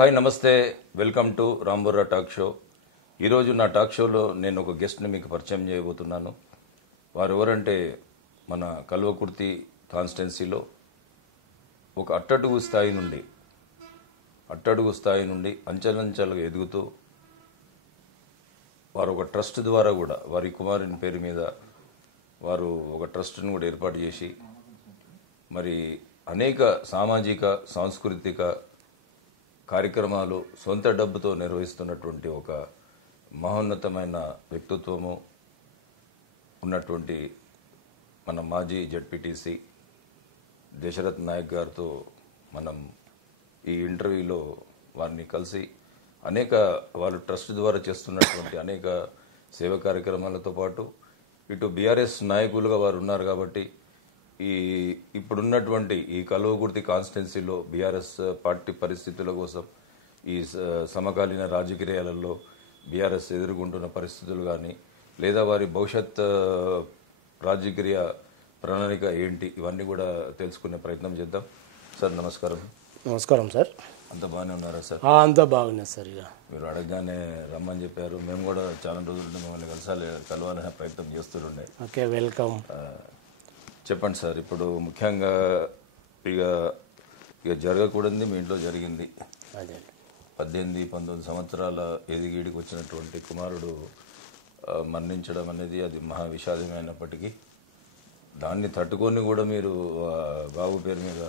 Hi నమస్తే, welcome to రాంబుర్రా talk show. ఈరోజు నా టాక్ షోలో నేను ఒక గెస్ట్ని మీకు పరిచయం చేయబోతున్నాను. వారు ఎవరంటే మన కల్వకుర్తి కాన్స్టిట్యున్సీలో ఒక అట్టడుగు స్థాయి నుండి అంచెలంచెలుగా ఎదుగుతూ వారు ఒక ట్రస్ట్ ద్వారా కూడా వారి కుమారుని పేరు మీద వారు ఒక ట్రస్ట్ను కూడా ఏర్పాటు చేసి మరి అనేక సామాజిక సాంస్కృతిక కార్యక్రమాలు సొంత డబ్బుతో నిర్వహిస్తున్నటువంటి ఒక మహోన్నతమైన వ్యక్తిత్వము ఉన్నటువంటి మన మాజీ జడ్పీటీసీ దశరథ్ నాయక్ గారితో మనం ఈ ఇంటర్వ్యూలో వారిని కలిసి వారు ట్రస్ట్ ద్వారా చేస్తున్నటువంటి అనేక సేవా కార్యక్రమాలతో పాటు ఇటు బీఆర్ఎస్ నాయకులుగా వారు ఉన్నారు కాబట్టి ఇప్పుడున్నటువంటి ఈ కల్వకుర్తి కాన్స్టిట్యున్సీలో బీఆర్ఎస్ పార్టీ పరిస్థితుల కోసం ఈ సమకాలీన రాజకీయాలలో బీఆర్ఎస్ ఎదుర్కొంటున్న పరిస్థితులు కానీ లేదా వారి భవిష్యత్ రాజకీయ ప్రణాళిక ఏంటి ఇవన్నీ కూడా తెలుసుకునే ప్రయత్నం చేద్దాం. సార్ నమస్కారం. నమస్కారం సార్. అంత బాగానే ఉన్నారా సార్? అంతా బాగున్నాయి సార్. ఇక మీరు అడగగానే రమ్మని చెప్పారు. మేము కూడా చాలా రోజుల నుండి మిమ్మల్ని కలవాలనే ప్రయత్నం చేస్తుండే. Okay, welcome. చెప్పండి సార్, ఇప్పుడు ముఖ్యంగా ఇక జరగకూడదు మీ ఇంట్లో జరిగింది. అదే 18-19 సంవత్సరాల ఎదిగిడికి వచ్చినటువంటి కుమారుడు మరణించడం అనేది అది మహా విషాదమైనప్పటికీ దాన్ని తట్టుకొని కూడా మీరు బాబు పేరు మీద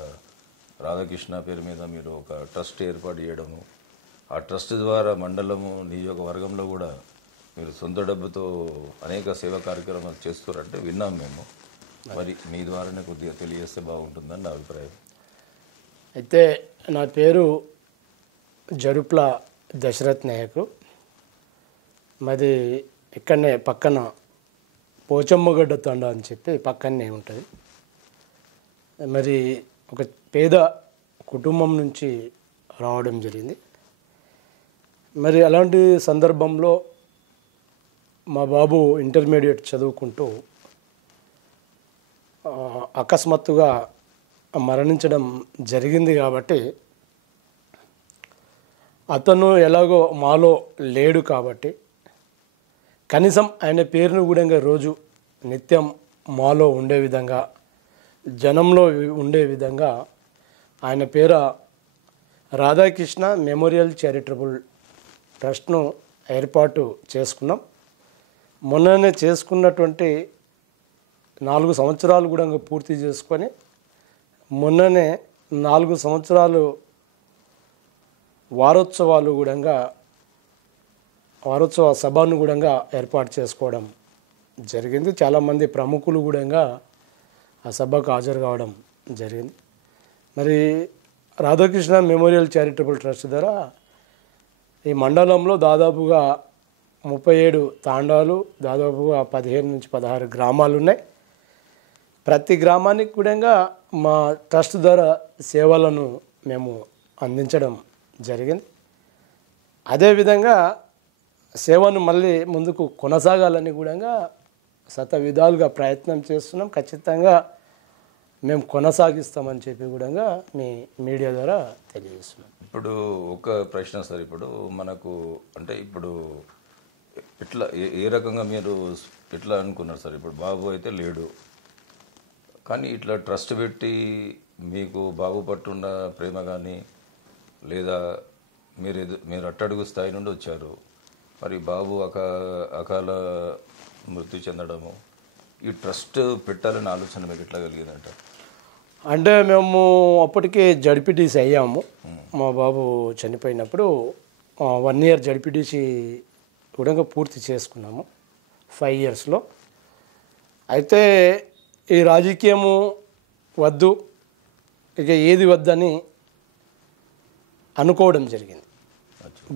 రాధాకృష్ణ పేరు మీద మీరు ఒక ట్రస్ట్ ఏర్పాటు చేయడము, ఆ ట్రస్ట్ ద్వారా మండలము నియోజకవర్గంలో కూడా మీరు సొంత డబ్బుతో అనేక సేవా కార్యక్రమాలు చేస్తారంటే విన్నాం మేము. మరి మీ ద్వారానే కొద్దిగా తెలియజేస్తే బాగుంటుందని నా అభిప్రాయం. అయితే నా పేరు జరుప్ల దశరథ్ నాయక్. మరి ఇక్కడనే పక్కన పోచమ్మగడ్డ తండ అని చెప్పి పక్కనే ఉంటుంది. మరి ఒక పేద కుటుంబం నుంచి రావడం జరిగింది. మరి అలాంటి సందర్భంలో మా బాబు ఇంటర్మీడియట్ చదువుకుంటూ అకస్మాత్తుగా మరణించడం జరిగింది. కాబట్టి అతను ఎలాగో మాలో లేడు కాబట్టి కనీసం ఆయన పేరును కూడా రోజు నిత్యం మాలో ఉండే విధంగా, జనంలో ఉండే విధంగా ఆయన పేర రాధాకృష్ణ మెమోరియల్ చారిటబుల్ ట్రస్ట్ను ఏర్పాటు చేసుకున్నాం. మొన్ననే చేసుకున్నటువంటి 4 సంవత్సరాలు కూడా పూర్తి చేసుకొని మొన్ననే 4 సంవత్సరాలు వారోత్సవ సభను కూడా ఏర్పాటు చేసుకోవడం జరిగింది. చాలామంది ప్రముఖులు కూడా ఆ సభకు హాజరు కావడం జరిగింది. మరి రాధాకృష్ణ మెమోరియల్ చారిటబుల్ ట్రస్ట్ ద్వారా ఈ మండలంలో దాదాపుగా 37 తాండాలు, దాదాపుగా 15-16 గ్రామాలు ఉన్నాయి. ప్రతి గ్రామానికి కూడా మా ట్రస్ట్ ద్వారా సేవలను మేము అందించడం జరిగింది. అదేవిధంగా సేవను మళ్ళీ ముందుకు కొనసాగాలని కూడా విధాలుగా ప్రయత్నం చేస్తున్నాం. ఖచ్చితంగా మేము కొనసాగిస్తామని చెప్పి కూడా మీ మీడియా ద్వారా తెలియజేస్తున్నాం. ఇప్పుడు ఒక ప్రశ్న సార్, ఇప్పుడు మనకు అంటే ఇప్పుడు ఇట్లా ఏ రకంగా మీరు ఎట్లా అనుకున్నారు సార్? ఇప్పుడు బాబు అయితే లేడు కానీ ఇట్లా ట్రస్ట్ పెట్టి మీకు బాబు పట్టున్న ప్రేమ కానీ లేదా మీరు అట్టడుగు స్థాయి నుండి వచ్చారు, మరి బాబు అకాల మృతి చెందడము, ఈ ట్రస్ట్ పెట్టాలని ఆలోచన మీకు ఎట్లా కలిగిందంట? అంటే మేము అప్పటికే జడ్పీటీసీ అయ్యాము. మా బాబు చనిపోయినప్పుడు 1 ఇయర్ జడ్పీటీసీ కూడా పూర్తి చేసుకున్నాము 5 ఇయర్స్లో. అయితే ఈ రాజకీయము వద్దు, ఇక ఏది వద్దని అనుకోవడం జరిగింది.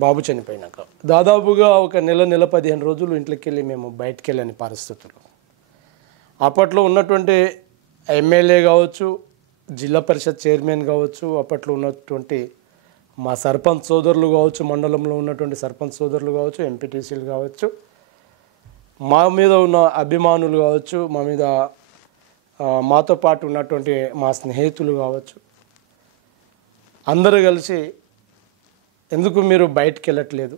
బాబు చనిపోయినాక దాదాపుగా ఒక నెల 15 రోజులు ఇంట్లోకి వెళ్ళి మేము బయటికి వెళ్ళని పరిస్థితులు. అప్పట్లో ఉన్నటువంటి ఎమ్మెల్యే కావచ్చు, జిల్లా పరిషత్ చైర్మన్ కావచ్చు, అప్పట్లో ఉన్నటువంటి మా సర్పంచ్ సోదరులు కావచ్చు, మండలంలో ఉన్నటువంటి సర్పంచ్ సోదరులు కావచ్చు, ఎంపీటీసీలు కావచ్చు, మా మీద ఉన్న అభిమానులు కావచ్చు, మాతో పాటు ఉన్నటువంటి మా స్నేహితులు కావచ్చు, అందరూ కలిసి ఎందుకు మీరు బయటికి వెళ్ళట్లేదు?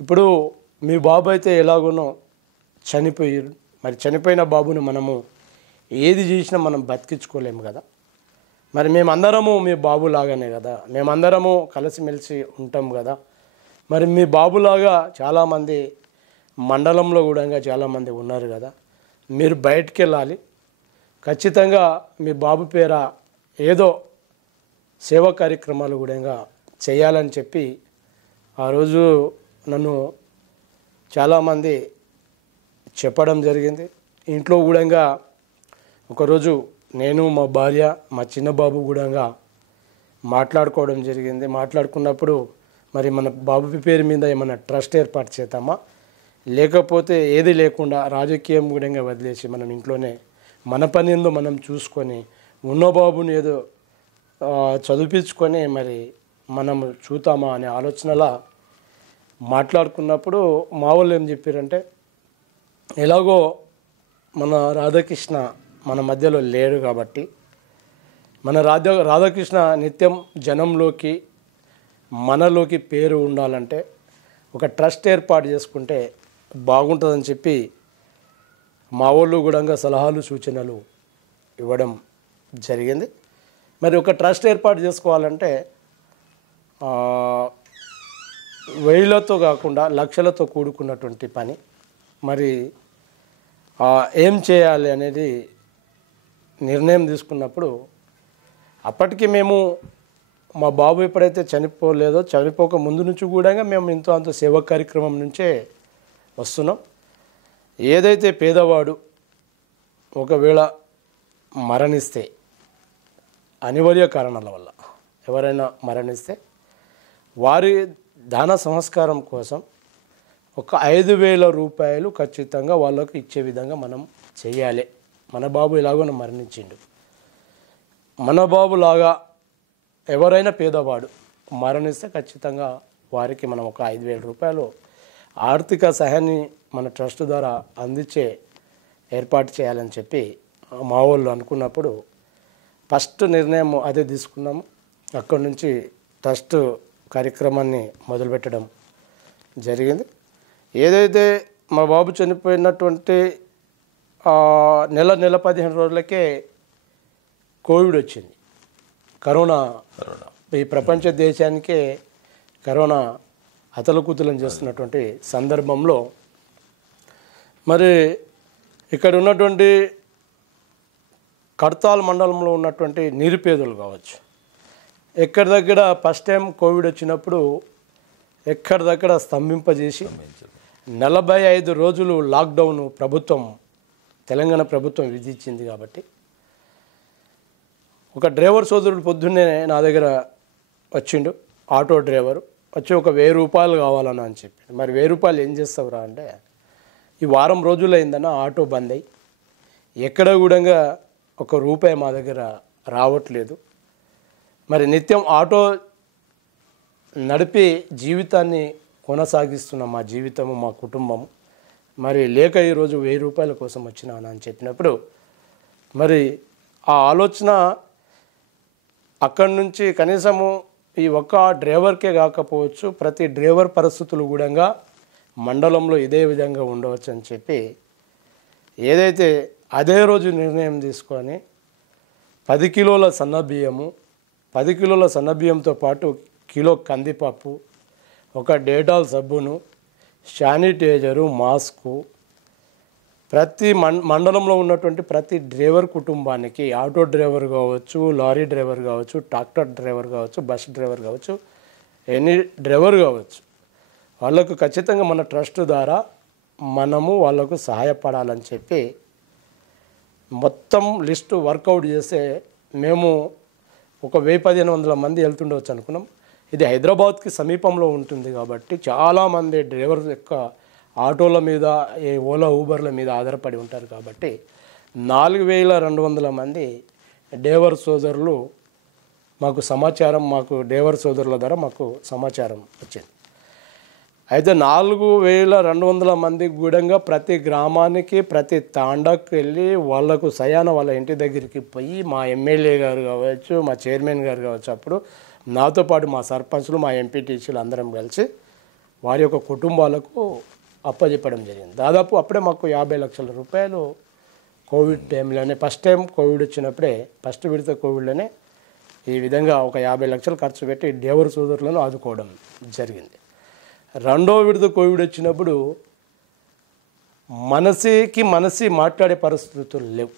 ఇప్పుడు మీ బాబు అయితే ఎలాగోనో చనిపోయారు, మరి చనిపోయిన బాబుని మనము ఏది చేసినా మనం బతికించుకోలేము కదా. మరి మేమందరము మీ బాబులాగానే కదా, మేమందరము కలిసిమెలిసి ఉంటాం కదా. మరి మీ బాబులాగా చాలామంది మండలంలో కూడా చాలామంది ఉన్నారు కదా. మీరు బయటికి వెళ్ళాలి, ఖచ్చితంగా మీ బాబు పేర ఏదో సేవా కార్యక్రమాలు కూడా చేయాలని చెప్పి ఆ రోజు నన్ను చాలామంది చెప్పడం జరిగింది. ఇంట్లో కూడా ఒకరోజు నేను, మా భార్య, మా చిన్న బాబు కూడా మాట్లాడుకోవడం జరిగింది. మాట్లాడుకున్నప్పుడు మరి మన బాబు పేరు మీద ఏమైనా ట్రస్ట్ ఏర్పాటు చేద్దామా, లేకపోతే ఏది లేకుండా రాజకీయం కూడా వదిలేసి మనం ఇంట్లోనే మన పని ఏందో మనం చూసుకొని ఉన్న బాబుని ఏదో చదివించుకొని మరి మనం చూద్దామా అనే ఆలోచనలా మాట్లాడుకున్నప్పుడు మా వాళ్ళు ఏం చెప్పారంటే, ఎలాగో మన రాధాకృష్ణ మన మధ్యలో లేరు కాబట్టి మన రాధాకృష్ణ నిత్యం జనంలోకి మనలోకి పేరు ఉండాలంటే ఒక ట్రస్ట్ ఏర్పాటు చేసుకుంటే బాగుంటుందని చెప్పి మా వాళ్ళు కూడా సలహాలు సూచనలు ఇవ్వడం జరిగింది. మరి ఒక ట్రస్ట్ ఏర్పాటు చేసుకోవాలంటే వేలతో కాకుండా లక్షలతో కూడుకున్నటువంటి పని. మరి ఏం చేయాలి అనేది నిర్ణయం తీసుకున్నప్పుడు అప్పటికి మేము మా బాబు ఎప్పుడైతే చనిపోలేదో చనిపోక ముందు నుంచి కూడా మేము ఇంతో అంత సేవా కార్యక్రమం నుంచే వస్తున్నాం. ఏదైతే పేదవాడు ఒకవేళ మరణిస్తే అనివార్య కారణాల వల్ల ఎవరైనా మరణిస్తే వారి దాన సంస్కారం కోసం ఒక 5,000 రూపాయలు ఖచ్చితంగా వాళ్ళకు ఇచ్చే విధంగా మనం చేయాలి. మన బాబు ఎలాగో మరణించిండు, మన బాబులాగా ఎవరైనా పేదవాడు మరణిస్తే ఖచ్చితంగా వారికి మనం ఒక 5,000 రూపాయలు ఆర్థిక సహాయాన్ని మన ట్రస్ట్ ద్వారా అందించే ఏర్పాటు చేయాలని చెప్పి మా వాళ్ళు అనుకున్నప్పుడు ఫస్ట్ నిర్ణయం అదే తీసుకున్నాము. అక్కడి నుంచి ట్రస్ట్ కార్యక్రమాన్ని మొదలుపెట్టడం జరిగింది. ఏదైతే మా బాబు చనిపోయినటువంటి నెల 15 రోజులకే కోవిడ్ వచ్చింది. కరోనా ఈ ప్రపంచ దేశానికే కరోనా అతలకుతలం చేస్తున్నటువంటి సందర్భంలో మరి ఇక్కడ ఉన్నటువంటి కడ్తాల్ మండలంలో ఉన్నటువంటి నిరుపేదలు కావచ్చు, ఎక్కడి దగ్గర ఫస్ట్ టైం కోవిడ్ వచ్చినప్పుడు ఎక్కడి దగ్గర స్తంభింపజేసి 45 రోజులు లాక్డౌన్ ప్రభుత్వం తెలంగాణ ప్రభుత్వం విధించింది. కాబట్టి ఒక డ్రైవర్ సోదరుడు పొద్దున్నే నా దగ్గర వచ్చిండు, ఆటో డ్రైవరు వచ్చి ఒక 1,000 రూపాయలు కావాలని అని చెప్పి. మరి 1,000 రూపాయలు ఏం చేస్తావురా అంటే, ఈ వారం రోజులు అయిందన్న ఆటో బంద్ అయ్యి ఎక్కడ కూడా ₹1 మా దగ్గర రావట్లేదు. మరి నిత్యం ఆటో నడిపి జీవితాన్ని కొనసాగిస్తున్న మా జీవితము మా కుటుంబము, మరి లేక ఈరోజు 1,000 రూపాయల కోసం వచ్చినాను అని చెప్పినప్పుడు మరి ఆ ఆలోచన అక్కడి నుంచి కనీసము ఈ ఒక్క డ్రైవర్కే కాకపోవచ్చు, ప్రతి డ్రైవర్ పరిస్థితులు కూడా మండలంలో ఇదే విధంగా ఉండవచ్చు అని చెప్పి ఏదైతే అదే రోజు నిర్ణయం తీసుకొని 10 కిలోల సన్నబియ్యము, 10 కిలోల సన్నబియ్యంతో పాటు కిలో కందిపప్పు, ఒక డేటాల్ సబ్బును, శానిటైజరు, మాస్కు ప్రతి మండలంలో ఉన్నటువంటి ప్రతి డ్రైవర్ కుటుంబానికి, ఆటో డ్రైవర్ కావచ్చు, లారీ డ్రైవర్ కావచ్చు, ట్రాక్టర్ డ్రైవర్ కావచ్చు, బస్ డ్రైవర్ కావచ్చు, ఎనీ డ్రైవర్ కావచ్చు, వాళ్ళకు ఖచ్చితంగా మన ట్రస్ట్ ద్వారా మనము వాళ్ళకు సహాయపడాలని చెప్పి మొత్తం లిస్టు వర్కౌట్ చేస్తే మేము ఒక 1,000-1,500 మంది వెళ్తుండవచ్చు అనుకున్నాం. ఇది హైదరాబాద్కి సమీపంలో ఉంటుంది కాబట్టి చాలామంది డ్రైవర్ యొక్క ఆటోల మీద, ఈ ఓలా ఊబర్ల మీద ఆధారపడి ఉంటారు. కాబట్టి 4,200 మంది డ్రైవర్ సోదరులు మాకు సమాచారం, డ్రైవర్ సోదరుల ద్వారా మాకు సమాచారం వచ్చింది. అయితే 4,200 మందికి కూడా ప్రతి గ్రామానికి, ప్రతి తాండాకు వెళ్ళి వాళ్లకు సయాన వాళ్ళ ఇంటి దగ్గరికి పోయి మా ఎమ్మెల్యే గారు కావచ్చు, మా చైర్మన్ గారు కావచ్చు, అప్పుడు నాతో పాటు మా సర్పంచ్లు మా ఎంపీటీసీలు అందరం కలిసి వారి యొక్క కుటుంబాలకు అప్పచెప్పడం జరిగింది. దాదాపు అప్పుడే మాకు 50 లక్షల రూపాయలు కోవిడ్ టైంలోనే, ఫస్ట్ టైం కోవిడ్ వచ్చినప్పుడే, ఫస్ట్ విడత కోవిడ్లోనే ఈ విధంగా ఒక 50 లక్షలు ఖర్చు పెట్టి దేవర సోదరులను ఆదుకోవడం జరిగింది. రెండో విడత కోవిడ్ వచ్చినప్పుడు మనసి మాట్లాడే పరిస్థితులు లేవు.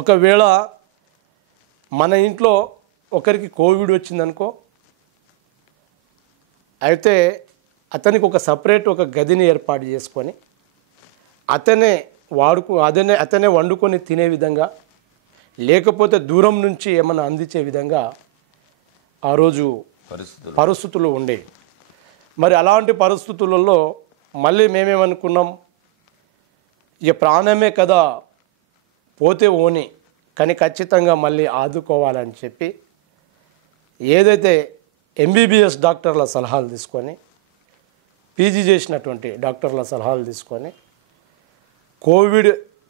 ఒకవేళ మన ఇంట్లో ఒకరికి కోవిడ్ వచ్చిందనుకో, అయితే అతనికి ఒక సపరేట్ ఒక గదిని ఏర్పాటు చేసుకొని అతనే వండుకొని తినే విధంగా, లేకపోతే దూరం నుంచి ఏమైనా అందించే విధంగా ఆ రోజు పరిస్థితులు ఉండేవి. మరి అలాంటి పరిస్థితులలో మళ్ళీ మేమేమనుకున్నాం, ఇక ప్రాణమే కదా పోతే ఓని, కానీ ఖచ్చితంగా మళ్ళీ ఆదుకోవాలని చెప్పి ఏదైతే ఎంబీబీఎస్ డాక్టర్ల సలహాలు తీసుకొని, పీజీ చేసినటువంటి డాక్టర్ల సలహాలు తీసుకొని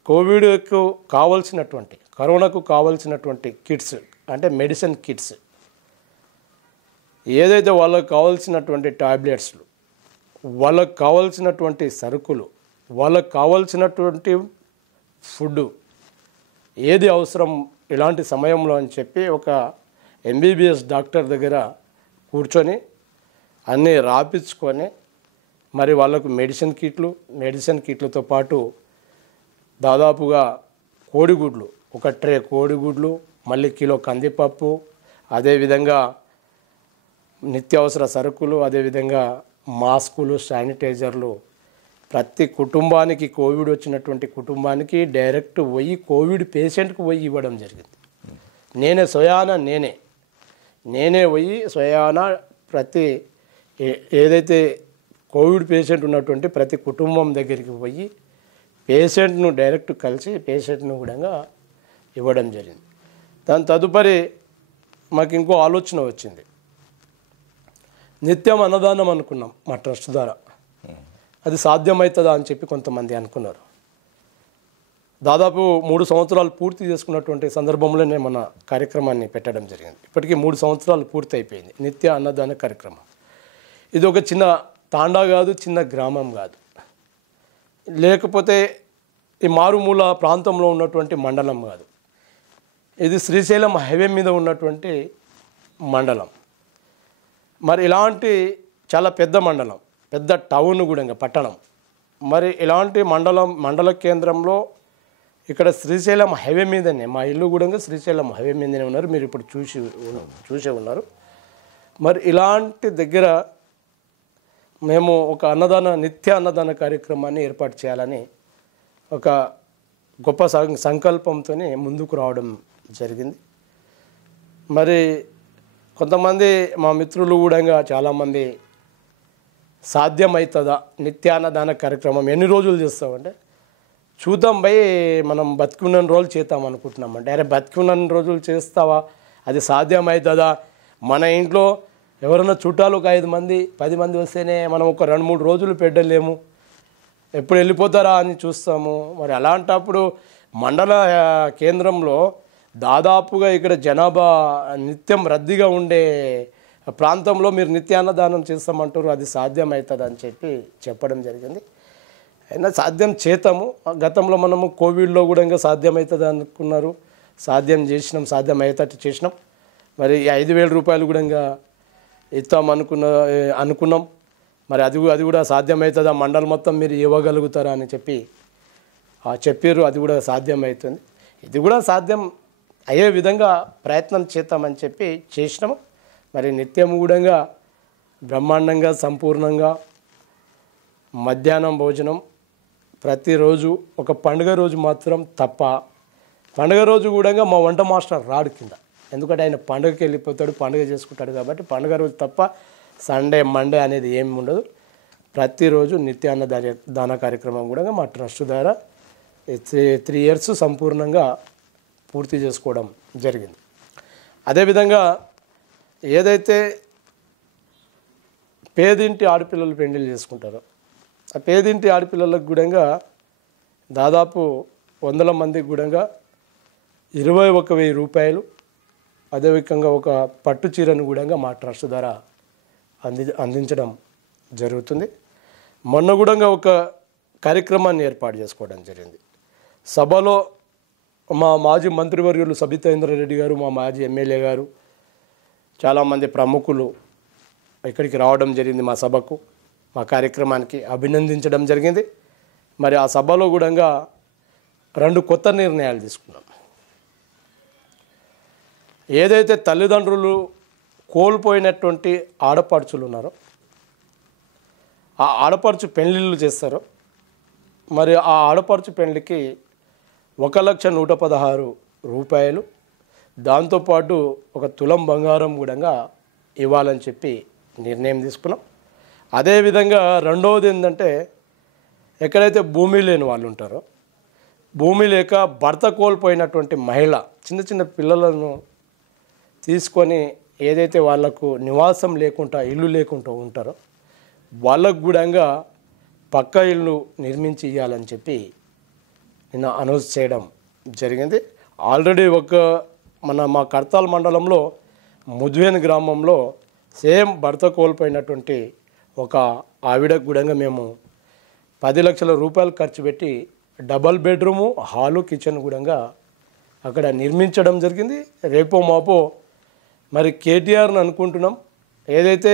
కోవిడ్కు కావాల్సినటువంటి, కరోనాకు కావాల్సినటువంటి కిట్స్ అంటే మెడిసిన్ కిట్స్, ఏదైతే వాళ్ళకు కావాల్సినటువంటి టాబ్లెట్స్లు, వాళ్ళకు కావాల్సినటువంటి సరుకులు, వాళ్ళకు కావాల్సినటువంటి ఫుడ్ ఏది అవసరం ఇలాంటి సమయంలో అని చెప్పి ఒక ఎంబీబీఎస్ డాక్టర్ దగ్గర కూర్చొని అన్నీ రాపించుకొని, మరి వాళ్ళకు మెడిసిన్ కిట్లతో పాటు దాదాపుగా కోడిగుడ్లు, ఒక ట్రే కోడిగుడ్లు, మళ్ళీ కిలో కందిపప్పు, అదేవిధంగా నిత్యావసర సరుకులు, అదేవిధంగా మాస్కులు, శానిటైజర్లు ప్రతి కుటుంబానికి, కోవిడ్ వచ్చినటువంటి కుటుంబానికి డైరెక్ట్ పోయి కోవిడ్ పేషెంట్కి పోయి ఇవ్వడం జరిగింది. నేనే పోయి స్వయాన ప్రతి ఏదైతే కోవిడ్ పేషెంట్ ఉన్నటువంటి ప్రతి కుటుంబం దగ్గరికి పోయి పేషెంట్ను డైరెక్ట్ కలిసి పేషెంట్ను కూడా ఇవ్వడం జరిగింది. దాని తదుపరి మాకు ఇంకో ఆలోచన వచ్చింది. నిత్యం అన్నదానం అనుకున్నాం మా ట్రస్ట్ ద్వారా. అది సాధ్యమవుతుందా అని చెప్పి కొంతమంది అనుకున్నారు. దాదాపు 3 సంవత్సరాలు పూర్తి చేసుకున్నటువంటి సందర్భంలోనే మన కార్యక్రమాన్ని పెట్టడం జరిగింది. ఇప్పటికీ 3 సంవత్సరాలు పూర్తి అయిపోయింది నిత్య అన్నదాన కార్యక్రమం. ఇది ఒక చిన్న తాండా కాదు, చిన్న గ్రామం కాదు, లేకపోతే ఈ మారుమూల ప్రాంతంలో ఉన్నటువంటి మండలం కాదు. ఇది శ్రీశైలం హైవే మీద ఉన్నటువంటి మండలం. మరి ఇలాంటి చాలా పెద్ద మండలం, పెద్ద టౌన్ కూడా, పట్టణం. మరి ఇలాంటి మండల కేంద్రంలో ఇక్కడ శ్రీశైలం హైవే మీదనే, మా ఇల్లు కూడా శ్రీశైలం హైవే మీదనే ఉన్నారు, మీరు ఇప్పుడు చూసే ఉన్నారు. మరి ఇలాంటి దగ్గర మేము ఒక నిత్య అన్నదాన కార్యక్రమాన్ని ఏర్పాటు చేయాలని ఒక గొప్ప సంకల్పంతో ముందుకు రావడం జరిగింది. మరి కొంతమంది మా మిత్రులు కూడా చాలామంది సాధ్యమవుతుందా నిత్యాన్నదాన కార్యక్రమం ఎన్ని రోజులు చేస్తామంటే, చూద్దాం భయ్ మనం బతికున్న రోజులు చేద్దాం అనుకుంటున్నామంటే, అరే బతికున్న రోజులు చేస్తావా, అది సాధ్యమవుతుందా, మన ఇంట్లో ఎవరైనా చుట్టాలు ఒక 5 మంది 10 మంది వస్తేనే మనం ఒక 2-3 రోజులు పెట్టలేము, ఎప్పుడు వెళ్ళిపోతారా అని చూస్తాము. మరి అలాంటప్పుడు మండల కేంద్రంలో దాదాపుగా ఇక్కడ జనాభా నిత్యం రద్దీగా ఉండే ప్రాంతంలో మీరు నిత్యాన్నదానం చేస్తామంటారు, అది సాధ్యమవుతుంది అని చెప్పడం జరిగింది. అయినా సాధ్యం చేతాము. గతంలో మనము కోవిడ్లో కూడా ఇంకా సాధ్యమవుతుంది అనుకున్నారు, సాధ్యమయ్యేటట్టు చేసినాం. మరి 5,000 రూపాయలు కూడా ఇంకా ఇస్తాం అనుకున్నాం. మరి అది కూడా సాధ్యమవుతుందా, మండలం మొత్తం మీరు ఇవ్వగలుగుతారా అని చెప్పారు. అది కూడా సాధ్యమవుతుంది. ఇది కూడా సాధ్యం అయ్యే విధంగా ప్రయత్నం చేద్దామని చేసినాము. మరి నిత్యం కూడా బ్రహ్మాండంగా సంపూర్ణంగా మధ్యాహ్నం భోజనం ప్రతిరోజు, ఒక పండుగ రోజు మాత్రం తప్ప. పండుగ రోజు కూడా మా వంట మాస్టర్ రాడు కింద, ఎందుకంటే ఆయన పండుగకి వెళ్ళిపోతాడు, పండుగ చేసుకుంటాడు కాబట్టి. పండుగ రోజు తప్ప సండే మండే అనేది ఏమి ఉండదు. ప్రతిరోజు నిత్యాన్న దాన కార్యక్రమం కూడా మా ట్రస్ట్ ద్వారా 3 years సంపూర్ణంగా పూర్తి చేసుకోవడం జరిగింది. అదేవిధంగా ఏదైతే పేదింటి ఆడపిల్లలు పెళ్లిళ్ళు చేసుకుంటారో, ఆ పేదింటి ఆడపిల్లలకు కూడా దాదాపు 100 మందికి కూడా 21,000 రూపాయలు అదేవిధంగా ఒక పట్టు చీరను కూడా మా ట్రస్ట్ ద్వారా అందించడం జరుగుతుంది. మొన్న కూడా ఒక కార్యక్రమాన్ని ఏర్పాటు చేసుకోవడం జరిగింది. సభలో మా మాజీ మంత్రివర్యులు సబితా ఇంద్రారెడ్డి గారు, మా మాజీ ఎమ్మెల్యే గారు, చాలామంది ప్రముఖులు ఇక్కడికి రావడం జరిగింది. మా సభకు, మా కార్యక్రమానికి అభినందించడం జరిగింది. మరి ఆ సభలో కూడా 2 కొత్త నిర్ణయాలు తీసుకున్నాం. ఏదైతే తల్లిదండ్రులు కోల్పోయినటువంటి ఆడపడుచులు ఉన్నారో, ఆ ఆడపడుచు పెళ్ళిళ్ళు చేస్తారో, మరి ఆ ఆడపడుచు పెళ్ళికి 1,116,000 రూపాయలు, దాంతోపాటు 1 తులం బంగారం కూడా ఇవ్వాలని చెప్పి నిర్ణయం తీసుకున్నాం. అదేవిధంగా రెండవది ఏంటంటే, ఎక్కడైతే భూమి లేని వాళ్ళు ఉంటారో, భూమి లేక భర్త కోల్పోయినటువంటి మహిళ చిన్న చిన్న పిల్లలను తీసుకొని ఏదైతే వాళ్లకు నివాసం లేకుండా, ఇల్లు లేకుండా ఉంటారో వాళ్ళకు కూడా పక్కా ఇల్లు నిర్మించి ఇవ్వాలని చెప్పి నిన్న అనౌన్స్ చేయడం జరిగింది. ఆల్రెడీ మా కర్తాల్ మండలంలో ముద్వేన్ గ్రామంలో సేమ్ భర్త కోల్పోయినటువంటి ఒక ఆవిడకు కూడా మేము 10 లక్షల రూపాయలు ఖర్చు పెట్టి డబల్ బెడ్రూము, హాలు, కిచెన్ కూడా అక్కడ నిర్మించడం జరిగింది. రేపో మాపో మరి కేటీఆర్ని అనుకుంటున్నాం. ఏదైతే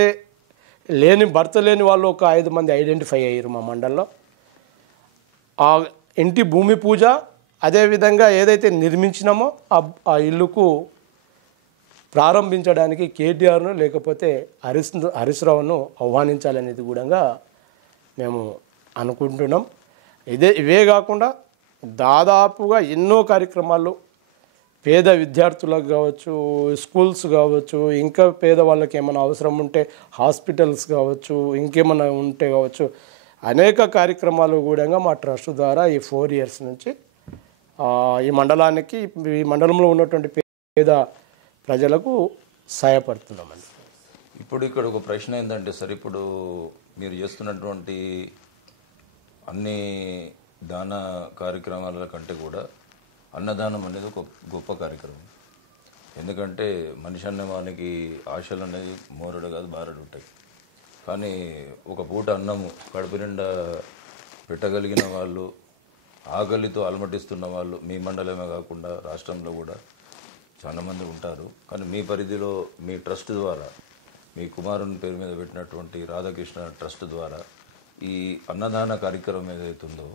భర్త లేని వాళ్ళు ఒక 5 మంది ఐడెంటిఫై అయ్యారు మా మండలంలో. ఆ ఇంటి భూమి పూజ, అదేవిధంగా ఏదైతే నిర్మించినామో ఆ ఇల్లుకు ప్రారంభించడానికి కేటీఆర్ను లేకపోతే హరీష్ రావును ఆహ్వానించాలనేది కూడా మేము అనుకుంటున్నాం. ఇవే కాకుండా దాదాపుగా ఎన్నో కార్యక్రమాలు పేద విద్యార్థులకు కావచ్చు, స్కూల్స్ కావచ్చు, ఇంకా పేదవాళ్ళకి ఏమైనా అవసరం ఉంటే హాస్పిటల్స్ కావచ్చు, ఇంకేమైనా ఉంటే కావచ్చు, అనేక కార్యక్రమాలు కూడా మా ట్రస్ట్ ద్వారా ఈ 4 years నుంచి ఈ మండలంలో ఉన్నటువంటి పేద ప్రజలకు సహాయపడుతున్నామండి. ఇప్పుడు ఇక్కడ ఒక ప్రశ్న ఏంటంటే సార్, ఇప్పుడు మీరు చేస్తున్నటువంటి అన్ని దాన కార్యక్రమాల కంటే కూడా అన్నదానం అనేది ఒక గొప్ప కార్యక్రమం. ఎందుకంటే మనిషి అనే వానికి ఆశలు అనేది మోరడు కాదు, బారడు ఉంటాయి. కానీ ఒక పూట అన్నము కడుపు నిండా పెట్టగలిగిన వాళ్ళు, ఆకలితో అలమటిస్తున్న వాళ్ళు మీ మండలమే కాకుండా రాష్ట్రంలో కూడా చాలామంది ఉంటారు. కానీ మీ పరిధిలో మీ ట్రస్ట్ ద్వారా, మీ కుమారుని పేరు మీద పెట్టినటువంటి రాధాకృష్ణ ట్రస్ట్ ద్వారా ఈ అన్నదాన కార్యక్రమం ఏదైతుందో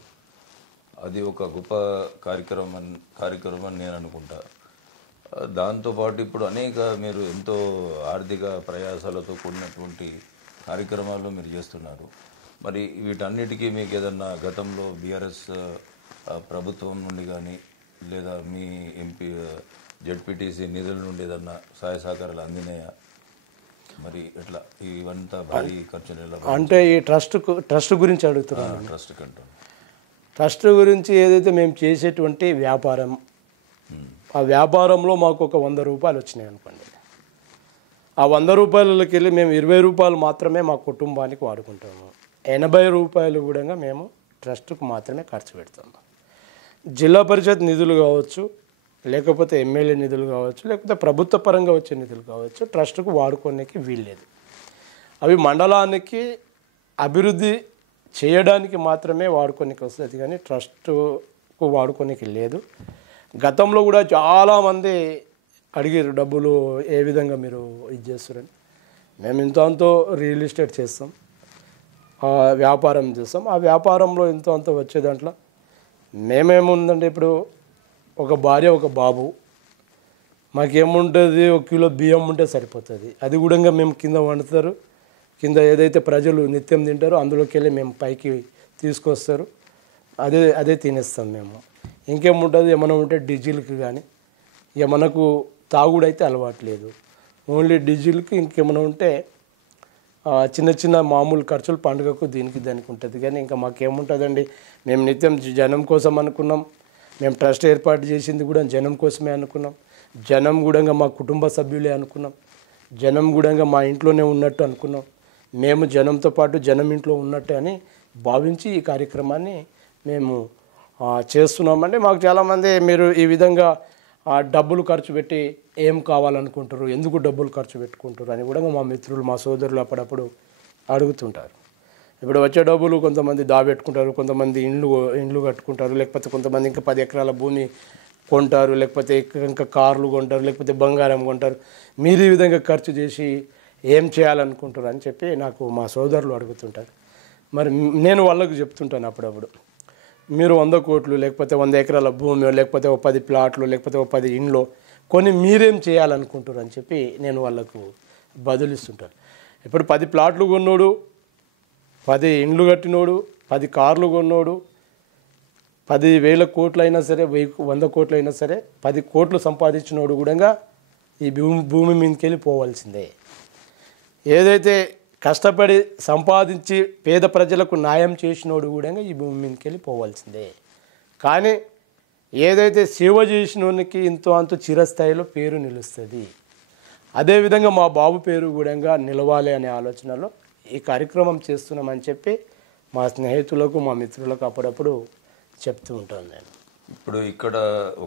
అది ఒక గొప్ప కార్యక్రమం అని నేను అనుకుంటా. దాంతోపాటు ఇప్పుడు మీరు ఎంతో ఆర్థిక ప్రయాసాలతో కూడినటువంటి కార్యక్రమాలు మీరు చేస్తున్నారు. మరి వీటన్నిటికీ మీకు ఏదన్నా గతంలో బీఆర్ఎస్ ప్రభుత్వం నుండి కానీ లేదా మీ ఎంపీ జెడ్పీటీసీ నిధుల నుండి ఏదన్నా సహాయ సహకారాలు అందినాయా? మరి ఎట్లా ఇవంతా భారీ ఖర్చు అంటే ఈ ట్రస్ట్ గురించి అడుగుతున్నాను. ట్రస్ట్ కంటే ట్రస్ట్ గురించి ఏదైతే మేము చేసేటువంటి వ్యాపారం, ఆ వ్యాపారంలో మాకు ఒక 100 రూపాయలు వచ్చినాయి అనుకోండి. ఆ 100 రూపాయలకి వెళ్ళి మేము 20 రూపాయలు మాత్రమే మా కుటుంబానికి వాడుకుంటాము. 80 రూపాయలు కూడా మేము ట్రస్ట్కు మాత్రమే ఖర్చు పెడతాము. జిల్లా పరిషత్ నిధులు కావచ్చు, లేకపోతే ఎమ్మెల్యే నిధులు కావచ్చు, లేకపోతే ప్రభుత్వ పరంగా వచ్చే నిధులు కావచ్చు, ట్రస్ట్కు వాడుకోనికి వీల్లేదు. అవి మండలానికి అభివృద్ధి చేయడానికి మాత్రమే వాడుకోనికి వస్తుంది, కానీ ట్రస్ట్కు వాడుకోనికి లేదు. గతంలో కూడా చాలామంది అడిగారు డబ్బులు ఏ విధంగా మీరు ఇది చేస్తారని. మేము ఇంతో రియల్ ఎస్టేట్ చేస్తాం, వ్యాపారం చేస్తాం. ఆ వ్యాపారంలో ఇంతో వచ్చే దాంట్లో మేమేముందంటే, ఇప్పుడు ఒక భార్య ఒక బాబు, మాకేముంటుంది 1 కిలో బియ్యం ఉంటే సరిపోతుంది. అది కూడా మేము కింద వండుతారు, కింద ఏదైతే ప్రజలు నిత్యం తింటారో అందులోకి వెళ్ళి మేము పైకి తీసుకొస్తారు, అదే తినేస్తాం మేము. ఇంకేముంటుంది, ఏమైనా ఉంటే డీజిల్కి కానీ, ఇక మనకు తాగుడైతే అలవాటు లేదు, ఓన్లీ డీజిల్కి. ఇంకేమైనా ఉంటే చిన్న చిన్న మామూలు ఖర్చులు పండుగకు దీనికి దానికి ఉంటుంది. కానీ ఇంకా మాకేముంటుందండి, మేము నిత్యం జనం కోసం అనుకున్నాం. మేము ట్రస్ట్ ఏర్పాటు చేసింది కూడా జనం కోసమే అనుకున్నాం. జనం కూడా మా కుటుంబ సభ్యులే అనుకున్నాం. జనం కూడా మా ఇంట్లోనే ఉన్నట్టు అనుకున్నాం. మేము జనంతో పాటు జనం ఇంట్లో ఉన్నట్టు అని భావించి ఈ కార్యక్రమాన్ని మేము చేస్తున్నామండి. మాకు చాలామంది మీరు ఈ విధంగా ఆ డబ్బులు ఖర్చు పెట్టి ఏం కావాలనుకుంటారు, ఎందుకు డబ్బులు ఖర్చు పెట్టుకుంటారు అని కూడా మా మిత్రులు మా సోదరులు అప్పుడప్పుడు అడుగుతుంటారు. ఇప్పుడు వచ్చే డబ్బులు కొంతమంది దాబెట్టుకుంటారు, కొంతమంది ఇండ్లు కట్టుకుంటారు, లేకపోతే కొంతమంది ఇంకా 10 ఎకరాల భూమి కొంటారు, లేకపోతే ఇంకా కార్లు కొంటారు, లేకపోతే బంగారం కొంటారు. మీరు ఈ విధంగా ఖర్చు చేసి ఏం చేయాలనుకుంటారు అని చెప్పి నాకు మా సోదరులు అడుగుతుంటారు. మరి నేను వాళ్ళకు చెప్తుంటాను అప్పుడప్పుడు, మీరు 100 కోట్లు లేకపోతే 100 ఎకరాల భూమి లేకపోతే 10 ప్లాట్లు లేకపోతే 10 ఇండ్లు కొని మీరేం చేయాలనుకుంటారు అని చెప్పి నేను వాళ్ళకు బదులిస్తుంటాను. ఇప్పుడు 10 ప్లాట్లు కొన్నోడు, 10 ఇండ్లు కట్టినోడు, 10 కార్లు కొన్నోడు, 10,000 కోట్లు అయినా సరే, 100 కోట్లు అయినా సరే, 10 కోట్లు సంపాదించినోడు కూడా ఈ భూమి మీదకి వెళ్ళి పోవాల్సిందే. ఏదైతే కష్టపడి సంపాదించి పేద ప్రజలకు న్యాయం చేసినోడు కూడా ఈ భూమి మీదకి వెళ్ళి పోవాల్సిందే. కానీ ఏదైతే సేవ చేసినోనికి ఇంతో అంత చిరస్థాయిలో పేరు నిలుస్తుంది. అదేవిధంగా మా బాబు పేరు కూడా నిలవాలి అనే ఆలోచనలో ఈ కార్యక్రమం చేస్తున్నామని చెప్పి మా స్నేహితులకు మా మిత్రులకు అప్పుడప్పుడు చెప్తూ ఉంటాను నేను. ఇప్పుడు ఇక్కడ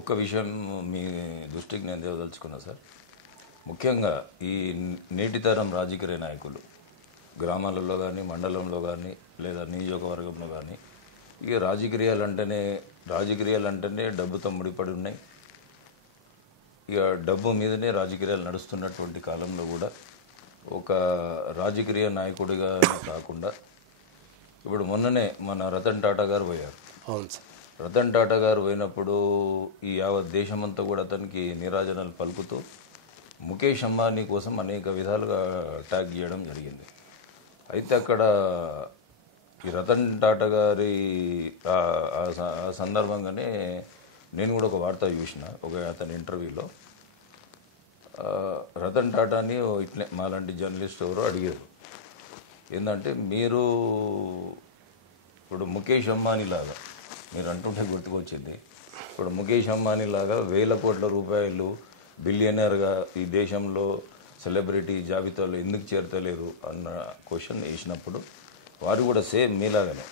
ఒక విషయం మీ దృష్టికి నేను తేవదలుచుకున్నా సార్. ముఖ్యంగా ఈ నేటి తరం రాజకీయ నాయకులు గ్రామాలలో కానీ, మండలంలో కానీ, లేదా నియోజకవర్గంలో కానీ, ఇక రాజకీయాలు అంటేనే డబ్బుతో ముడిపడి ఉన్నాయి. ఇక డబ్బు మీదనే రాజకీయాలు నడుస్తున్నటువంటి కాలంలో కూడా ఒక రాజకీయ నాయకుడిగా కాకుండా ఇప్పుడు మొన్ననే మన రతన్ టాటా గారు పోయారు. అవును సార్. రతన్ టాటా గారు పోయినప్పుడు ఈ యావత్ దేశమంతా కూడా అతనికి నీరాజనాలు పలుకుతూ ముఖేష్ అంబానీ కోసం అనేక విధాలుగా అటాక్ చేయడం జరిగింది. అయితే అక్కడ ఈ రతన్ టాటా గారి ఆ సందర్భంగానే నేను కూడా ఒక వార్త చూసిన, అతని ఇంటర్వ్యూలో రతన్ టాటాని ఇట్లే మాలాంటి జర్నలిస్ట్ ఎవరో అడిగారు, ఏంటంటే మీరు ఇప్పుడు ముఖేష్ అంబానీ లాగా, మీరు అంటుంటే గుర్తుకొచ్చింది, ఇప్పుడు ముఖేష్ అంబానీ లాగా 1,000 కోట్ల రూపాయలు బిలియనర్గా ఈ దేశంలో సెలబ్రిటీ జాబితాలో ఎందుకు చేరతలేరు అన్న క్వశ్చన్ వేసినప్పుడు వారు కూడా సేమ్ మీలాగానే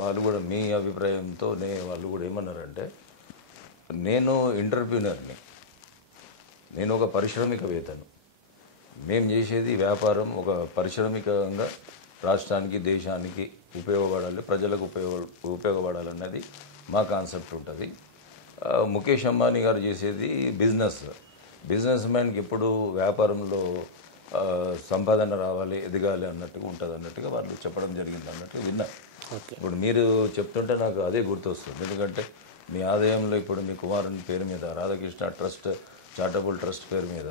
వాళ్ళు కూడా మీ అభిప్రాయంతోనే వాళ్ళు కూడా ఏమన్నారంటే, నేను ఎంటర్‌ప్రెన్యూర్‌ని, నేను ఒక పారిశ్రామికవేత్తను, మేము చేసేది వ్యాపారం ఒక పారిశ్రామికంగా రాష్ట్రానికి దేశానికి ఉపయోగపడాలి, ప్రజలకు ఉపయోగపడాలన్నది మా కాన్సెప్ట్ ఉంటుంది. ముఖేష్ అంబానీ గారు చేసేది బిజినెస్ మ్యాన్కి ఎప్పుడు వ్యాపారంలో సంపాదన రావాలి, ఎదగాలి అన్నట్టుగా ఉంటుంది అన్నట్టుగా వాళ్ళు చెప్పడం జరిగింది అన్నట్టుగా విన్నా. ఇప్పుడు మీరు చెప్తుంటే నాకు అదే గుర్తొస్తుంది. ఎందుకంటే మీ ఆదాయంలో ఇప్పుడు మీ కుమారుని పేరు మీద రాధాకృష్ణ ట్రస్ట్ చారిటబుల్ ట్రస్ట్ పేరు మీద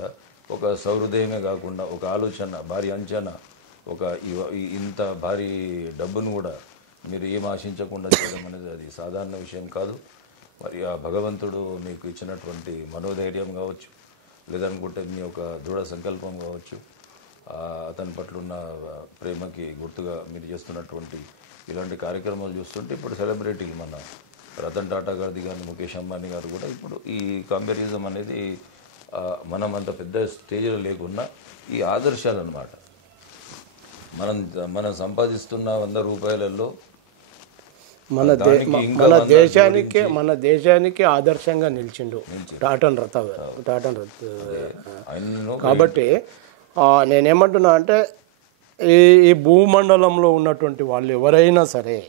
ఒక సౌహృదయమే కాకుండా ఒక ఆలోచన, భారీ అంచనా, ఒక ఇంత భారీ డబ్బును కూడా మీరు ఏం ఆశించకుండా చేయడం అనేది అది సాధారణ విషయం కాదు. మరి ఆ భగవంతుడు మీకు ఇచ్చినటువంటి మనోధైర్యం కావచ్చు, లేదనుకుంటే మీ యొక్క దృఢ సంకల్పం కావచ్చు, అతని పట్ల ఉన్న ప్రేమకి గుర్తుగా మీరు చేస్తున్నటువంటి ఇలాంటి కార్యక్రమాలు చూస్తుంటే ఇప్పుడు సెలబ్రిటీలు మన రతన్ టాటా గారిది కానీ, ముఖేష్ అంబానీ గారు కూడా ఇప్పుడు ఈ కంపారిజం అనేది మనం అంత పెద్ద స్టేజ్లో లేకున్నా ఈ ఆదర్శాలు అన్నమాట. మనం సంపాదిస్తున్న 100 రూపాయలలో మన దేశానికి ఆదర్శంగా నిలిచిండు టాటన్ రత కాబట్టి నేనేమంటున్నా అంటే ఈ భూమండలంలో ఉన్నటువంటి వాళ్ళు ఎవరైనా సరే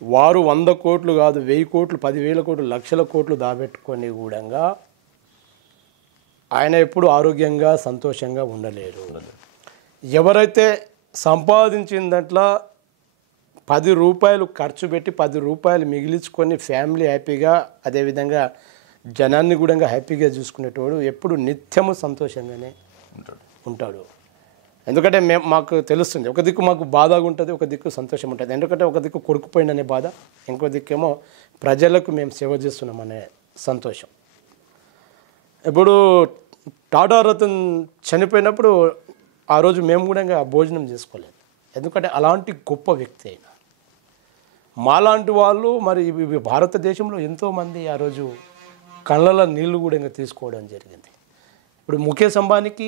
వారు 100 కోట్లు కాదు, 1000 కోట్లు, 10,000 కోట్లు, లక్షల కోట్లు దాబెట్టుకొని కూడా ఆయన ఎప్పుడు ఆరోగ్యంగా సంతోషంగా ఉండలేరు. ఎవరైతే సంపాదించిన దాంట్లో 10 రూపాయలు ఖర్చు పెట్టి 10 రూపాయలు మిగిలించుకొని ఫ్యామిలీ హ్యాపీగా, అదేవిధంగా జనాన్ని కూడా హ్యాపీగా చూసుకునేటోడు ఎప్పుడు నిత్యము సంతోషంగానే ఉంటాడు. ఎందుకంటే మాకు తెలుస్తుంది, ఒక దిక్కు మాకు బాధగా ఉంటుంది, ఒక దిక్కు సంతోషం ఉంటుంది. ఎందుకంటే ఒక దిక్కు కొడుకుపోయిందనే బాధ, ఇంకో దిక్కేమో ప్రజలకు మేము సేవ చేస్తున్నామనే సంతోషం. ఇప్పుడు టాటా రతన్ చనిపోయినప్పుడు ఆ రోజు మేము కూడా భోజనం చేసుకోలేదు. ఎందుకంటే అలాంటి గొప్ప వ్యక్తి అయినా మాలాంటి వాళ్ళు మరి భారతదేశంలో ఎంతోమంది ఆ రోజు కళ్ళలో నీళ్లు కూడా తీసుకోవడం జరిగింది. ఇప్పుడు ముఖేష్ అంబానీకి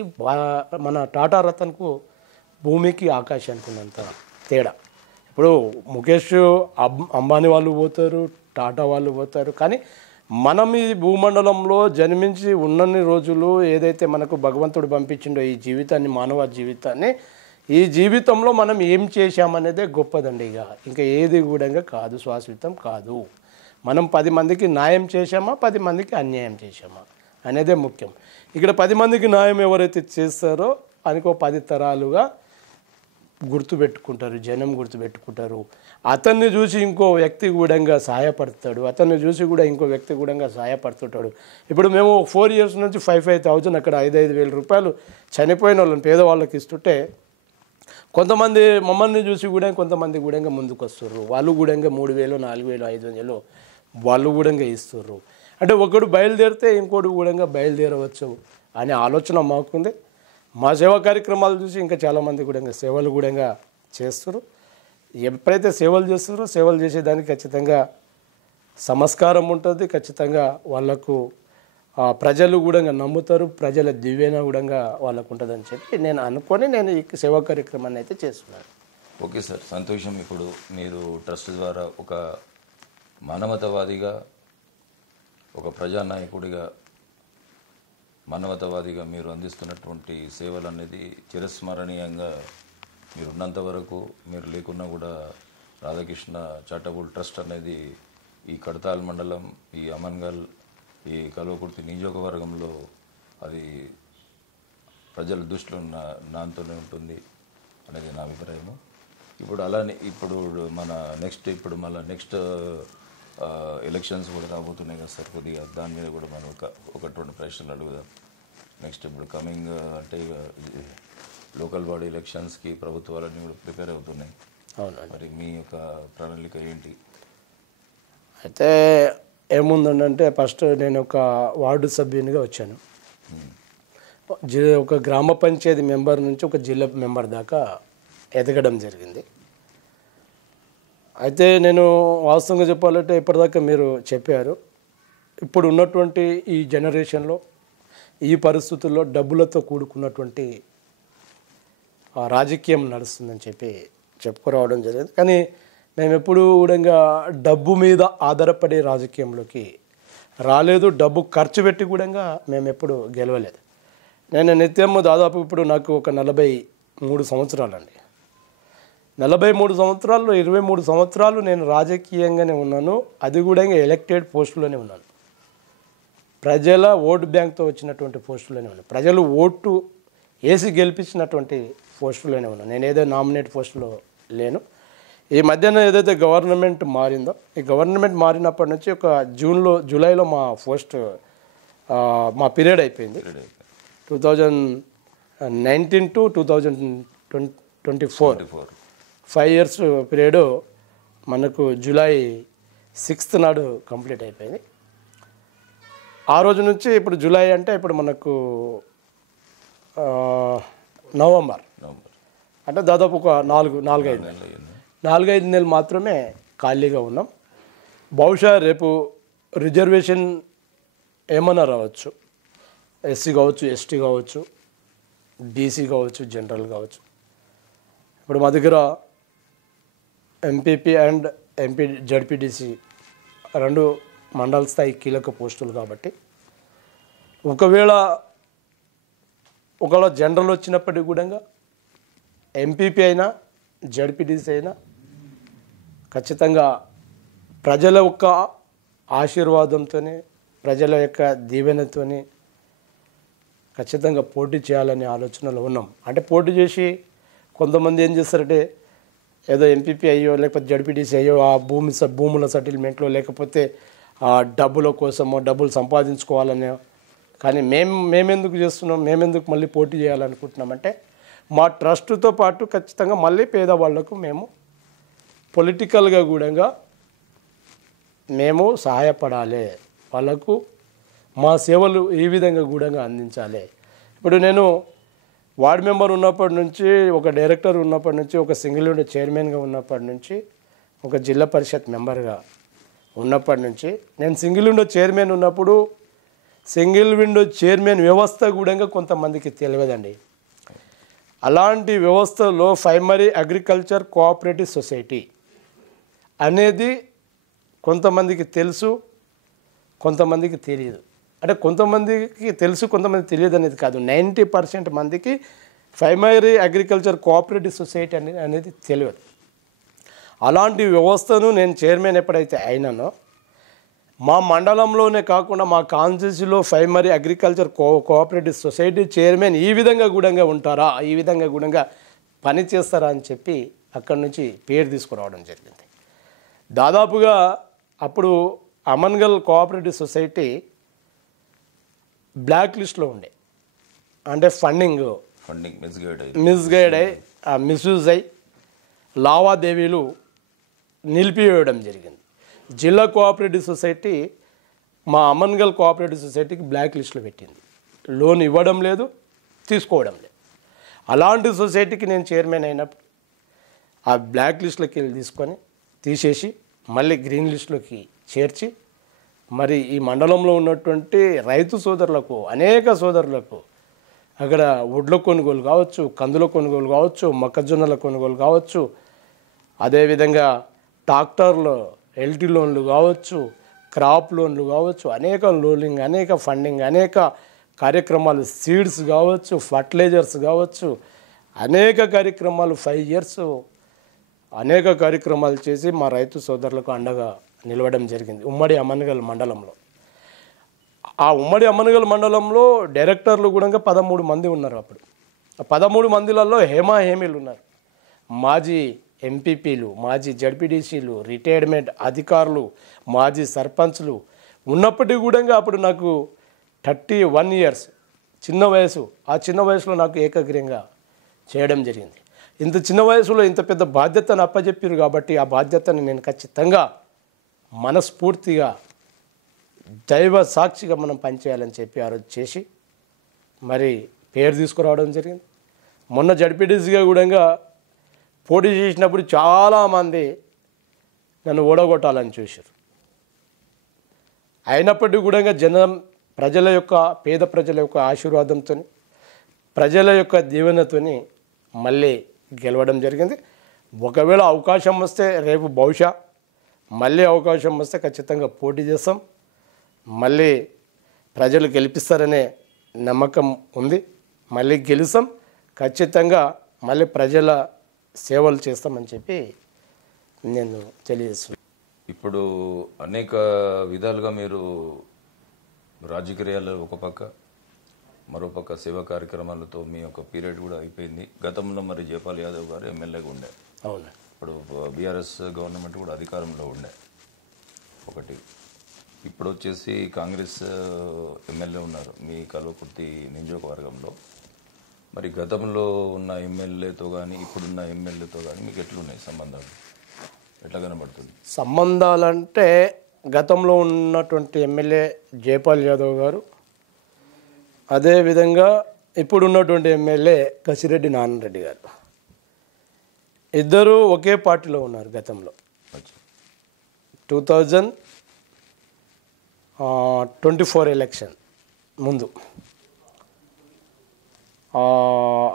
మన టాటా రతన్కు భూమికి ఆకాశానికి ఉన్నంత తేడా. ఇప్పుడు ముఖేష్ అంబానీ వాళ్ళు పోతారు, టాటా వాళ్ళు పోతారు, కానీ మనం ఈ భూమండలంలో జన్మించి ఉన్నన్ని రోజులు ఏదైతే మనకు భగవంతుడు పంపించిండో ఈ జీవితాన్ని, మానవ జీవితాన్ని, ఈ జీవితంలో మనం ఏం చేశామనేదే గొప్పదండి. ఇంకా ఏది కూడా కాదు, శాశ్వతం కాదు. మనం 10 మందికి న్యాయం చేశామా, 10 మందికి అన్యాయం చేశామా అనేదే ముఖ్యం. ఇక్కడ 10 మందికి న్యాయం ఎవరైతే చేస్తారో అనుకో 10 తరాలుగా గుర్తుపెట్టుకుంటారు, జనం గుర్తుపెట్టుకుంటారు. అతన్ని చూసి ఇంకో వ్యక్తి కూడా సహాయపడతాడు, అతన్ని చూసి కూడా ఇంకో వ్యక్తి కూడా సహాయపడుతుంటాడు. ఇప్పుడు మేము 4 years నుంచి 5,000 అక్కడ 5,000 రూపాయలు చనిపోయిన వాళ్ళని పేదవాళ్ళకి ఇస్తుంటే కొంతమంది మమ్మల్ని చూసి కూడా కొంతమంది కూడా ముందుకు వస్తుర్రు. వాళ్ళు కూడా 3,000, 4,000, 5,000 వాళ్ళు కూడా ఇస్తుర్రు. అంటే ఒకడు బయలుదేరితే ఇంకోటి కూడా బయలుదేరవచ్చు అనే ఆలోచన మాకుంది. మా సేవా కార్యక్రమాలు చూసి ఇంకా చాలామంది కూడా సేవలు కూడా చేస్తారు. ఎప్పుడైతే సేవలు చేస్తారో సేవలు చేసేదానికి ఖచ్చితంగా సంస్కారం ఉంటుంది, ఖచ్చితంగా వాళ్ళకు ప్రజలు కూడా నమ్ముతారు, ప్రజల దివ్యన కూడా వాళ్ళకు ఉంటుందని చెప్పి నేను అనుకొని నేను ఈ సేవా కార్యక్రమాన్ని అయితే చేస్తున్నాను. ఓకే సార్, సంతోషం. ఇప్పుడు మీరు ట్రస్ట్ ద్వారా ఒక మానవతావాదిగా, ఒక ప్రజానాయకుడిగా, మానవతావాదిగా మీరు అందిస్తున్నటువంటి సేవలు అనేది చిరస్మరణీయంగా మీరు ఉన్నంత వరకు, మీరు లేకున్నా కూడా రాధాకృష్ణ చారిటబుల్ ట్రస్ట్ అనేది ఈ కడతాల్ మండలం, ఈ అమన్గల్, ఈ కల్వకుర్తి నియోజకవర్గంలో అది ప్రజల దృష్టిలో నాతోనే ఉంటుంది అనేది నా అభిప్రాయము. ఇప్పుడు అలానే ఇప్పుడు మన నెక్స్ట్ ఎలక్షన్స్ కూడా రాబోతున్నాయి కదా సార్, కొద్దిగా దాని మీద కూడా మనం ఒక 2 ప్రశ్నలు అడుగుదాం. నెక్స్ట్ ఇప్పుడు కమింగ్ అంటే లోకల్ బాడీ ఎలక్షన్స్కి ప్రభుత్వాలన్నీ కూడా ప్రిపేర్ అవుతున్నాయి. అవునండి. మరి మీ యొక్క ప్రణాళిక ఏంటి? అయితే ఏముందంటే ఫస్ట్ నేను ఒక వార్డు సభ్యునిగా వచ్చాను. ఒక గ్రామ పంచాయతీ మెంబర్ నుంచి ఒక జిల్లా మెంబర్ దాకా ఎదగడం జరిగింది. అయితే నేను వాస్తవంగా చెప్పాలంటే ఇప్పటిదాకా మీరు చెప్పారు, ఇప్పుడు ఉన్నటువంటి ఈ జనరేషన్లో, ఈ పరిస్థితుల్లో డబ్బులతో కూడుకున్నటువంటి రాజకీయం నడుస్తుందని చెప్పుకురావడం జరిగింది. కానీ మేము ఎప్పుడు కూడా డబ్బు మీద ఆధారపడే రాజకీయంలోకి రాలేదు, డబ్బు ఖర్చు పెట్టి కూడా మేము ఎప్పుడు గెలవలేదు. నేను నిత్యం దాదాపు ఇప్పుడు నాకు ఒక 43 సంవత్సరాలండి. 43 సంవత్సరాల్లో 23 సంవత్సరాలు నేను రాజకీయంగానే ఉన్నాను. అది కూడా ఎలక్టెడ్ పోస్టులోనే ఉన్నాను. ప్రజల ఓటు బ్యాంక్తో వచ్చినటువంటి పోస్టులోనే ఉన్నాను. ప్రజలు ఓటు వేసి గెలిపించినటువంటి పోస్టులోనే ఉన్నాను. నేను ఏదో నామినేట్ పోస్టులో లేను. ఈ మధ్యన ఏదైతే గవర్నమెంట్ మారిందో, ఈ గవర్నమెంట్ మారినప్పటి నుంచి ఒక జూలైలో మా పీరియడ్ అయిపోయింది. 2019 to 2024 5 years పీరియడ్ మనకు July 6th నాడు కంప్లీట్ అయిపోయింది. ఆ రోజు నుంచి ఇప్పుడు జూలై అంటే ఇప్పుడు మనకు నవంబర్ అంటే దాదాపు ఒక 4-5 నెలలు మాత్రమే ఖాళీగా ఉన్నాం. బహుశా రేపు రిజర్వేషన్ ఏమన్నా రావచ్చు, ఎస్సీ కావచ్చు, ఎస్టీ కావచ్చు, బీసీ కావచ్చు, జనరల్ కావచ్చు. ఇప్పుడు మా దగ్గర ఎంపీపీ అండ్ జడ్పీటీసీ 2 మండల స్థాయి కీలక పోస్టులు కాబట్టి ఒకవేళ జనరల్ వచ్చినప్పటికీ కూడా ఎంపీపీ అయినా జడ్పీటీసీ అయినా ఖచ్చితంగా ప్రజల యొక్క ఆశీర్వాదంతో, ప్రజల యొక్క దీవెనతో ఖచ్చితంగా పోటీ చేయాలనే ఆలోచనలో ఉన్నాం. అంటే పోటీ చేసి కొంతమంది ఏం చేస్తారంటే ఏదో ఎంపీపీ అయ్యో లేకపోతే జడ్పీటీసీ అయ్యో ఆ భూముల సెటిల్మెంట్లో లేకపోతే ఆ డబ్బుల కోసమో డబ్బులు సంపాదించుకోవాలనే. కానీ మేమెందుకు చేస్తున్నాం, మేమెందుకు మళ్ళీ పోటీ చేయాలనుకుంటున్నామంటే మా ట్రస్ట్తో పాటు ఖచ్చితంగా మళ్ళీ పేదవాళ్లకు మేము పొలిటికల్గా కూడా మేము సహాయపడాలి, వాళ్ళకు మా సేవలు ఈ విధంగా కూడా అందించాలి. ఇప్పుడు నేను వార్డ్ మెంబర్ ఉన్నప్పటి నుంచి, ఒక డైరెక్టర్ ఉన్నప్పటి నుంచి, ఒక సింగిల్ విండో చైర్మన్గా ఉన్నప్పటి నుంచి, ఒక జిల్లా పరిషత్ మెంబర్గా ఉన్నప్పటి నుంచి, నేను సింగిల్ విండో చైర్మన్ ఉన్నప్పుడు సింగిల్ విండో చైర్మన్ వ్యవస్థ కూడా కొంతమందికి తెలియదండి. అలాంటి వ్యవస్థలో ప్రైమరీ అగ్రికల్చర్ కోఆపరేటివ్ సొసైటీ అనేది కొంతమందికి తెలుసు, కొంతమందికి తెలియదు. అంటే కొంతమందికి తెలుసు, కొంతమంది తెలియదు అనేది కాదు. 90% మందికి ప్రైమరీ అగ్రికల్చర్ కోఆపరేటివ్ సొసైటీ అనేది తెలియదు. అలాంటి వ్యవస్థను నేను చైర్మన్ ఎప్పుడైతే అయినానో, మా మండలంలోనే కాకుండా మా కాన్స్టిట్యూన్సీలో primary agriculture cooperative society chairman ఈ విధంగా కూడా ఉంటారా, ఈ విధంగా కూడా పని చేస్తారా అని చెప్పి అక్కడి నుంచి పేరు తీసుకురావడం జరిగింది. దాదాపుగా అప్పుడు అమన్గల్ కోఆపరేటివ్ సొసైటీ బ్లాక్ లిస్ట్లో ఉండే. అంటే ఫండింగ్ మిస్గైడ్ అయి మిస్యూజ్ అయి లావాదేవీలు నిలిపివేయడం జరిగింది. జిల్లా కోఆపరేటివ్ సొసైటీ మా అమన్గల్ కోఆపరేటివ్ సొసైటీకి బ్లాక్ లిస్ట్లో పెట్టింది. లోన్ ఇవ్వడం లేదు, తీసుకోవడం లేదు. అలాంటి సొసైటీకి నేను చైర్మన్ అయినప్పుడు ఆ బ్లాక్ లిస్ట్లోకి వెళ్ళి తీసుకొని తీసేసి మళ్ళీ గ్రీన్ లిస్ట్లోకి చేర్చి, మరి ఈ మండలంలో ఉన్నటువంటి రైతు సోదరులకు, అనేక సోదరులకు అక్కడ వడ్ల కొనుగోలు కావచ్చు, కందుల కొనుగోలు కావచ్చు, మొక్కజొన్నల కొనుగోలు కావచ్చు, అదేవిధంగా ట్రాక్టర్లు ఎల్టీ లోన్లు కావచ్చు, క్రాప్ లోన్లు కావచ్చు, అనేక లోనింగ్, అనేక ఫండింగ్, అనేక కార్యక్రమాలు, సీడ్స్ కావచ్చు, ఫర్టిలైజర్స్ కావచ్చు, అనేక కార్యక్రమాలు 5 years అనేక కార్యక్రమాలు చేసి మా రైతు సోదరులకు అండగా నిలవడం జరిగింది ఉమ్మడి అమన్గల్ మండలంలో. ఆ ఉమ్మడి అమన్గల్ మండలంలో డైరెక్టర్లు కూడా 13 మంది ఉన్నారు. అప్పుడు 13 మందిలలో హేమీలు ఉన్నారు. మాజీ ఎంపీపీలు, మాజీ జడ్పీడీసీలు, రిటైర్మెంట్ అధికారులు, మాజీ సర్పంచ్లు ఉన్నప్పటికీ కూడా అప్పుడు నాకు 31 years చిన్న వయసు. ఆ చిన్న వయసులో నాకు ఏకగ్రీయంగా చేయడం జరిగింది. ఇంత చిన్న వయసులో ఇంత పెద్ద బాధ్యతను అప్పచెప్పారు కాబట్టి ఆ బాధ్యతను నేను ఖచ్చితంగా మనస్ఫూర్తిగా దైవ సాక్షిగా మనం పనిచేయాలని చెప్పి ఆ రోజు చేసి మరి పేరు తీసుకురావడం జరిగింది. మొన్న జడ్పీటీసీగా కూడా పోటీ చేసినప్పుడు చాలామంది నన్ను ఓడగొట్టాలని చూశారు. అయినప్పటికీ కూడా జనం ప్రజల యొక్క, పేద ప్రజల యొక్క ఆశీర్వాదంతో, ప్రజల యొక్క దీవెనతోని మళ్ళీ గెలవడం జరిగింది. ఒకవేళ అవకాశం వస్తే రేపు బహుశా మళ్ళీ అవకాశం వస్తే ఖచ్చితంగా పోటీ చేస్తాం. మళ్ళీ ప్రజలు గెలిపిస్తారనే నమ్మకం ఉంది. మళ్ళీ గెలుస్తాం, ఖచ్చితంగా మళ్ళీ ప్రజల సేవలు చేస్తామని చెప్పి నేను తెలియజేస్తున్నాను. ఇప్పుడు అనేక విధాలుగా మీరు రాజకీయాలు ఒక పక్క, మరోపక్క సేవా కార్యక్రమాలతో మీ యొక్క పీరియడ్ కూడా అయిపోయింది. గతంలో మరి జయపాల్ యాదవ్ గారు ఎమ్మెల్యేగా ఉండే, అవును, ఇప్పుడు బీఆర్ఎస్ గవర్నమెంట్ కూడా అధికారంలో ఉండే ఒకటి. ఇప్పుడు వచ్చేసి కాంగ్రెస్ ఎమ్మెల్యే ఉన్నారు మీ కల్వకుర్తి నియోజకవర్గంలో. మరి గతంలో ఉన్న ఎమ్మెల్యేతో కానీ ఇప్పుడున్న ఎమ్మెల్యేతో కానీ మీకు ఎట్లున్నాయి సంబంధాలు, ఎట్లా కనబడుతుంది? సంబంధాలంటే గతంలో ఉన్నటువంటి ఎమ్మెల్యే జయపాల్ యాదవ్ గారు, అదేవిధంగా ఇప్పుడు ఉన్నటువంటి ఎమ్మెల్యే కసిరెడ్డి నారాయణరెడ్డి గారు, ఇద్దరు ఒకే పార్టీలో ఉన్నారు. గతంలో 2024 ఎలక్షన్ ముందు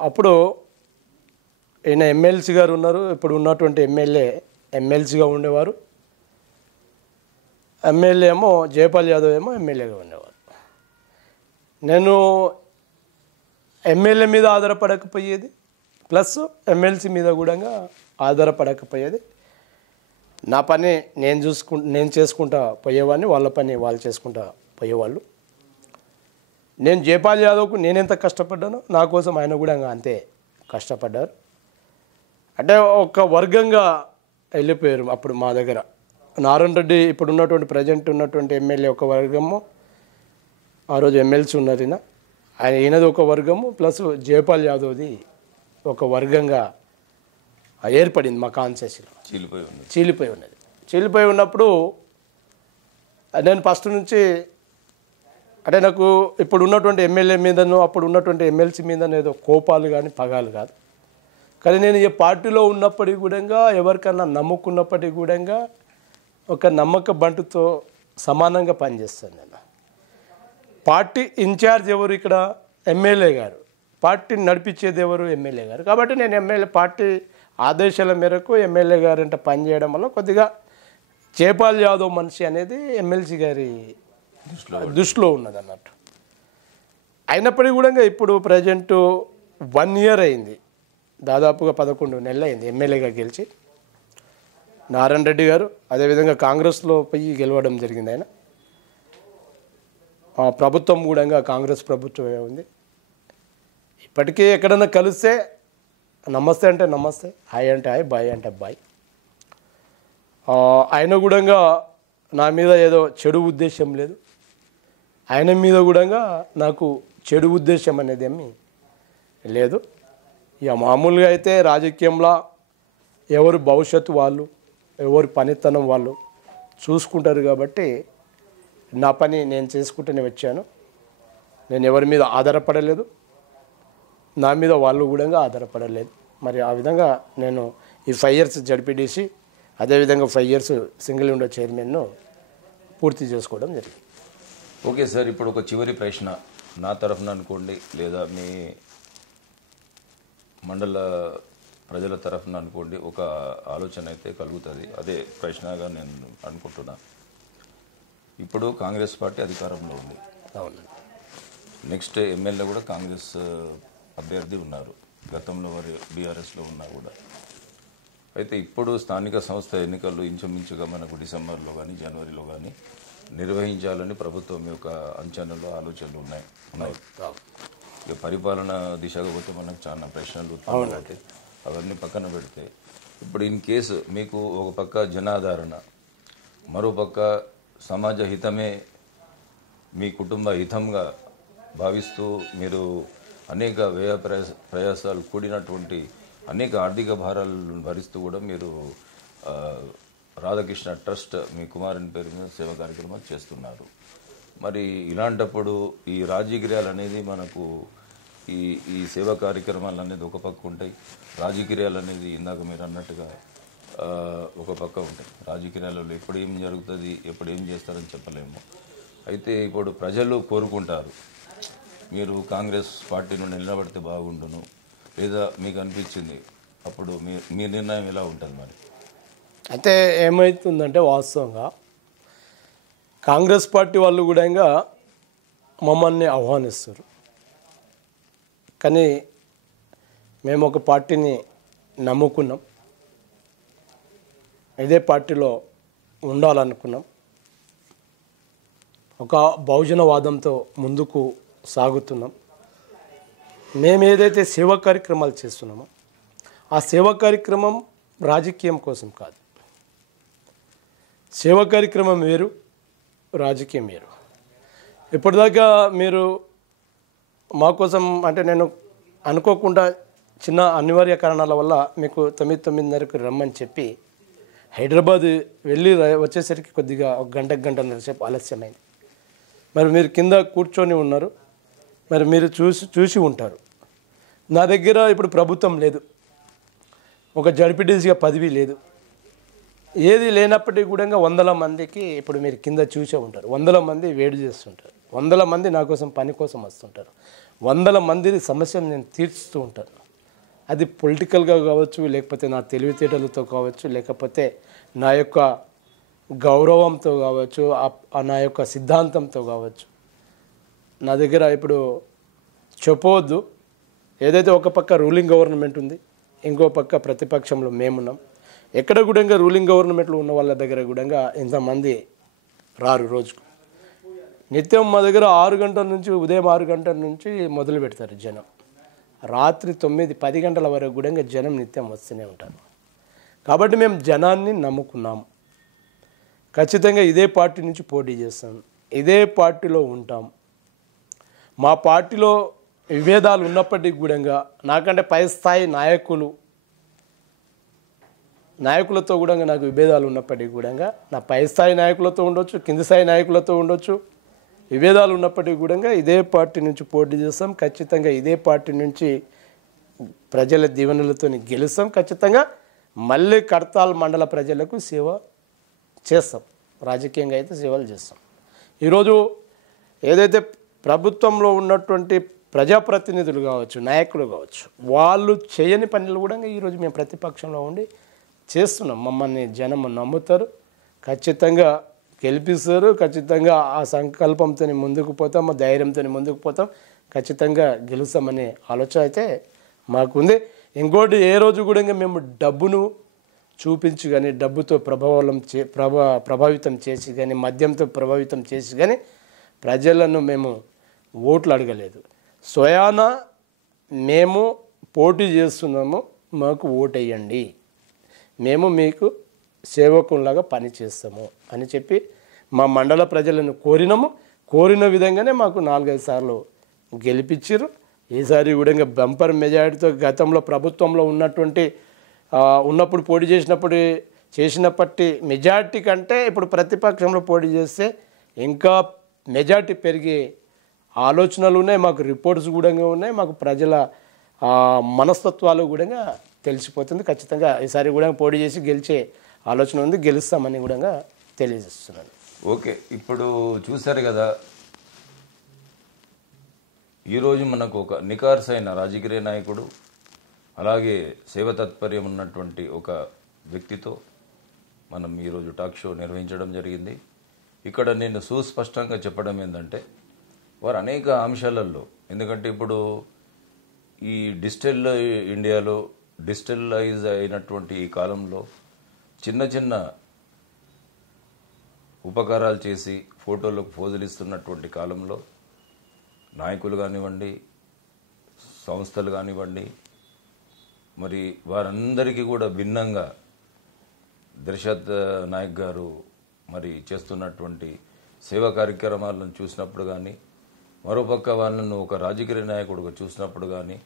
అప్పుడు ఈయన ఎమ్మెల్సీ గారు ఉన్నారు. ఇప్పుడు ఉన్నటువంటి ఎమ్మెల్యే ఎమ్మెల్సీగా ఉండేవారు. ఎమ్మెల్యే ఏమో జయపాల్ యాదవ్ ఏమో ఎమ్మెల్యేగా ఉండేవారు. నేను ఎమ్మెల్యే మీద ఆధారపడకపోయేది, ప్లస్ ఎమ్మెల్సీ మీద కూడా ఆధారపడకపోయేది. నా పని నేను చేసుకుంటా పోయేవాడిని, వాళ్ళ పని వాళ్ళు చేసుకుంటా పోయేవాళ్ళు. నేను జయపాల్ యాదవ్కు నేనెంత కష్టపడ్డానో నా కోసం ఆయన కూడా అంతే కష్టపడ్డారు. అంటే ఒక వర్గంగా వెళ్ళిపోయారు. అప్పుడు మా దగ్గర నారాయణరెడ్డి ఇప్పుడు ఉన్నటువంటి ప్రజెంట్ ఉన్నటువంటి ఎమ్మెల్యే ఒక వర్గము, ఆ రోజు ఎమ్మెల్సీ ఉన్నారు ఈయనది ఒక వర్గము, ప్లస్ జయపాల్ యాదవ్ది ఒక వర్గంగా ఏర్పడింది మా కాన్స్టిట్యూన్సీలో. చీలిపోయి ఉన్నప్పుడు నేను ఫస్ట్ నుంచి అంటే నాకు ఇప్పుడు ఉన్నటువంటి ఎమ్మెల్యే మీదనో అప్పుడు ఉన్నటువంటి ఎమ్మెల్సీ మీదనో ఏదో కోపాలు కానీ పగాలు కాదు. కానీ నేను ఈ పార్టీలో ఉన్నప్పటికీ కూడా, ఎవరికన్నా నమ్ముకున్నప్పటికీ కూడా ఒక నమ్మక బంటుతో సమానంగా పనిచేస్తాను నేను. పార్టీ ఇన్ఛార్జ్ ఎవరు ఇక్కడ? ఎమ్మెల్యే గారు. పార్టీని నడిపించేది ఎవరు? ఎమ్మెల్యే గారు. కాబట్టి నేను పార్టీ ఆదేశాల మేరకు ఎమ్మెల్యే గారు అంటే పనిచేయడం వల్ల కొద్దిగా జయపాల్ యాదవ్ మనిషి అనేది ఎమ్మెల్సీ గారి దృష్టిలో ఉన్నది అన్నట్టు. అయినప్పటికీ కూడా ఇప్పుడు ప్రజెంట్ 1 year అయింది, దాదాపుగా 11 నెలలు అయింది ఎమ్మెల్యేగా గెలిచి. నారాయణ రెడ్డి గారు అదేవిధంగా కాంగ్రెస్లో పోయి గెలవడం జరిగింది. ఆయన ప్రభుత్వం కూడా కాంగ్రెస్ ప్రభుత్వమే ఉంది. ఇప్పటికీ ఎక్కడన్నా కలిస్తే నమస్తే అంటే నమస్తే, హాయ్ అంటే హాయ్, బాయ్ అంటే బాయ్. ఆయన కూడా నా మీద ఏదో చెడు ఉద్దేశం లేదు, ఆయన మీద కూడా నాకు చెడు ఉద్దేశం అనేది ఏమీ లేదు. ఇక మామూలుగా అయితే రాజకీయంలో ఎవరు భవిష్యత్తు వాళ్ళు, ఎవరు పనితనం వాళ్ళు చూసుకుంటారు. కాబట్టి నా పని నేను చేసుకుంటూనే వచ్చాను. నేను ఎవరి మీద ఆధారపడలేదు, నా మీద వాళ్ళు కూడా ఆధారపడలేదు. మరి ఆ విధంగా నేను ఈ 5 years జడ్పీటీసీ, అదేవిధంగా 5 years సింగిల్ విండో చైర్మన్ను పూర్తి చేసుకోవడం జరిగింది. ఓకే సార్, ఇప్పుడు ఒక చివరి ప్రశ్న నా తరఫున అనుకోండి, లేదా మీ మండల ప్రజల తరఫున అనుకోండి, ఒక ఆలోచన అయితే కలుగుతుంది. అదే ప్రశ్నగా నేను అనుకుంటున్నా. ఇప్పుడు కాంగ్రెస్ పార్టీ అధికారంలో ఉంది, అవును. నెక్స్ట్ ఎమ్మెల్యే కూడా కాంగ్రెస్ అభ్యర్థి ఉన్నారు, గతంలో వారి బీఆర్ఎస్లో ఉన్నా కూడా. అయితే ఇప్పుడు స్థానిక సంస్థ ఎన్నికలు ఇంచుమించుగా మనకు డిసెంబర్లో కానీ జనవరిలో కానీ నిర్వహించాలని ప్రభుత్వం యొక్క అంచనాలు ఆలోచనలు ఉన్నాయి. ఇక పరిపాలన దిశగా పోతే మనకు చాలా ప్రశ్నలు ఉత్పన్నమవుతాయి. అవన్నీ పక్కన పెడితే ఇప్పుడు ఇన్ కేసు మీకు ఒక పక్క జనాదరణ, మరో పక్క సమాజ హితమే మీ కుటుంబ హితంగా భావిస్తూ మీరు అనేక వ్యయ ప్రయాసాలు కూడినటువంటి అనేక ఆర్థిక భారాలను భరిస్తూ కూడా మీరు రాధాకృష్ణ ట్రస్ట్ మీ కుమారుని పేరు మీద సేవా కార్యక్రమాలు చేస్తున్నారు. మరి ఇలాంటప్పుడు ఈ రాజకీయాలు అనేది మనకు ఈ సేవా కార్యక్రమాలు అనేది ఒక పక్క ఉంటాయి, రాజకీయాలు అనేది ఇందాక మీరు అన్నట్టుగా ఒక పక్క ఉంటాయి. రాజకీయాలలో ఎప్పుడు ఏం జరుగుతుంది, ఎప్పుడు ఏం చేస్తారని చెప్పలేము. అయితే ఇప్పుడు ప్రజలు కోరుకుంటారు మీరు కాంగ్రెస్ పార్టీ నుండి నిలబడితే బాగుండును, లేదా మీకు అనిపించింది, అప్పుడు మీ నిర్ణయం ఎలా ఉంటుంది? మరి అయితే ఏమవుతుందంటే వాస్తవంగా కాంగ్రెస్ పార్టీ వాళ్ళు కూడా మమ్మల్ని ఆహ్వానిస్తారు, కానీ మేము ఒక పార్టీని నమ్ముకున్నాం, ఇదే పార్టీలో ఉండాలనుకున్నాం, ఒక బహుజనవాదంతో ముందుకు సాగుతున్నాం. మేము ఏదైతే సేవా కార్యక్రమాలు చేస్తున్నామో ఆ సేవా కార్యక్రమం రాజకీయం కోసం కాదు. సేవా కార్యక్రమం వేరు, రాజకీయం వేరు. ఇప్పటిదాకా మీరు మా కోసం అంటే నేను అనుకోకుండా చిన్న అనివార్య కారణాల వల్ల మీకు 9:30కు రమ్మని చెప్పి హైదరాబాద్ వెళ్ళి వచ్చేసరికి కొద్దిగా ఒక గంటన్నర సేపు ఆలస్యమైంది. మరి మీరు కింద కూర్చొని ఉన్నారు, మరి మీరు చూసి ఉంటారు. నా దగ్గర ఇప్పుడు ప్రభుత్వం లేదు, ఒక జడ్పీటీసీగా పదవి లేదు, ఏది లేనప్పటికీ కూడా 100 మందికి ఇప్పుడు మీరు కింద చూసే ఉంటారు. 100 మంది వేడి చేస్తుంటారు, 100 మంది నా కోసం పని కోసం వస్తుంటారు, 100 మంది సమస్యలు నేను తీర్చుతూ ఉంటాను. అది పొలిటికల్గా కావచ్చు, లేకపోతే నా తెలివితేటలతో కావచ్చు, లేకపోతే నా యొక్క గౌరవంతో కావచ్చు, నా యొక్క సిద్ధాంతంతో కావచ్చు. నా దగ్గర ఇప్పుడు చెప్పవద్దు, ఏదైతే ఒక పక్క రూలింగ్ గవర్నమెంట్ ఉంది, ఇంకో పక్క ప్రతిపక్షంలో మేమున్నాం. ఎక్కడ కూడా రూలింగ్ గవర్నమెంట్లో ఉన్న వాళ్ళ దగ్గర కూడా ఇంతమంది రారు. రోజుకు నిత్యం మా దగ్గర 6 గంటల నుంచి, ఉదయం 6 గంటల నుంచి మొదలు పెడతారు జనం, రాత్రి 9-10 గంటల వరకు కూడా జనం నిత్యం వస్తూనే ఉంటారు. కాబట్టి మేము జనాన్ని నమ్ముకున్నాం, ఖచ్చితంగా ఇదే పార్టీ నుంచి పోటీ చేస్తాం, ఇదే పార్టీలో ఉంటాం. మా పార్టీలో విభేదాలు ఉన్నప్పటికీ కూడా నాకంటే పై స్థాయి నాయకులతో కూడా నాకు విభేదాలు ఉన్నప్పటికీ కూడా నా పై స్థాయి నాయకులతో ఉండొచ్చు, కింది స్థాయి నాయకులతో ఉండొచ్చు, విభేదాలు ఉన్నప్పటికీ కూడా ఇదే పార్టీ నుంచి పోటీ చేస్తాం. ఖచ్చితంగా ఇదే పార్టీ నుంచి ప్రజల దీవెనలతో గెలుస్తాం. ఖచ్చితంగా మళ్ళీ కడతాల్ మండల ప్రజలకు సేవ చేస్తాం, రాజకీయంగా అయితే సేవలు చేస్తాం. ఈరోజు ఏదైతే ప్రభుత్వంలో ఉన్నటువంటి ప్రజాప్రతినిధులు కావచ్చు, నాయకులు కావచ్చు, వాళ్ళు చేయని పనులు కూడా ఈరోజు మేము ప్రతిపక్షంలో ఉండి చేస్తున్నాం. మమ్మల్ని జనం నమ్ముతారు, ఖచ్చితంగా గెలిపిస్తారు. ఖచ్చితంగా ఆ సంకల్పంతో ముందుకు పోతాం, ఆ ధైర్యంతో ముందుకు పోతాం, ఖచ్చితంగా గెలుస్తామనే ఆలోచన అయితే మాకుంది. ఇంకోటి ఏ రోజు కూడా మేము డబ్బును చూపించి కానీ, డబ్బుతో ప్రభావితం చేసి కానీ, మద్యంతో ప్రభావితం చేసి కానీ ప్రజలను మేము ఓట్లు అడగలేదు. స్వయాన మేము పోటీ చేస్తున్నాము, మాకు ఓటేయండి, మేము మీకు సేవకుల్లాగా పనిచేస్తాము అని చెప్పి మా మండల ప్రజలను కోరిన విధంగానే మాకు 4-5 సార్లు గెలిపించారు. ఈసారి కూడా బంపర్ మెజారిటీతో గతంలో ప్రభుత్వంలో ఉన్నప్పుడు పోటీ చేసినప్పటి మెజారిటీ కంటే ఇప్పుడు ప్రతిపక్షంలో పోటీ చేస్తే ఇంకా మెజారిటీ పెరిగే ఆలోచనలు ఉన్నాయి. మాకు రిపోర్ట్స్ కూడా ఉన్నాయి. మాకు ప్రజల మనస్తత్వాలు కూడా తెలిసిపోతుంది. ఖచ్చితంగా ఈసారి కూడా పోటీ చేసి గెలిచే ఆలోచన ఉంది, గెలుస్తామని కూడా తెలియజేస్తున్నాను. ఓకే, ఇప్పుడు చూశారు కదా, ఈరోజు మనకు ఒక నికార్సైన రాజకీయ నాయకుడు, అలాగే సేవ తత్పర్యం ఉన్నటువంటి ఒక వ్యక్తితో మనం ఈరోజు టాక్ షో నిర్వహించడం జరిగింది. ఇక్కడ నేను సుస్పష్టంగా చెప్పడం ఏంటంటే, వారు అనేక అంశాలలో, ఎందుకంటే ఇప్పుడు ఈ ఇండియాలో డిజిటలైజ్ అయినటువంటి ఈ కాలంలో చిన్న చిన్న ఉపకారాలు చేసి ఫోటోలకు పోజులు ఇస్తున్నటువంటి కాలంలో నాయకులు కానివ్వండి, సంస్థలు కానివ్వండి, మరి వారందరికీ కూడా భిన్నంగా దర్శత్ నాయక్ గారు మరి చేస్తున్నటువంటి సేవా కార్యక్రమాలను చూసినప్పుడు కానీ, మరోపక్క వాళ్ళను ఒక రాజకీయ నాయకుడుగా చూసినప్పుడు కానీ,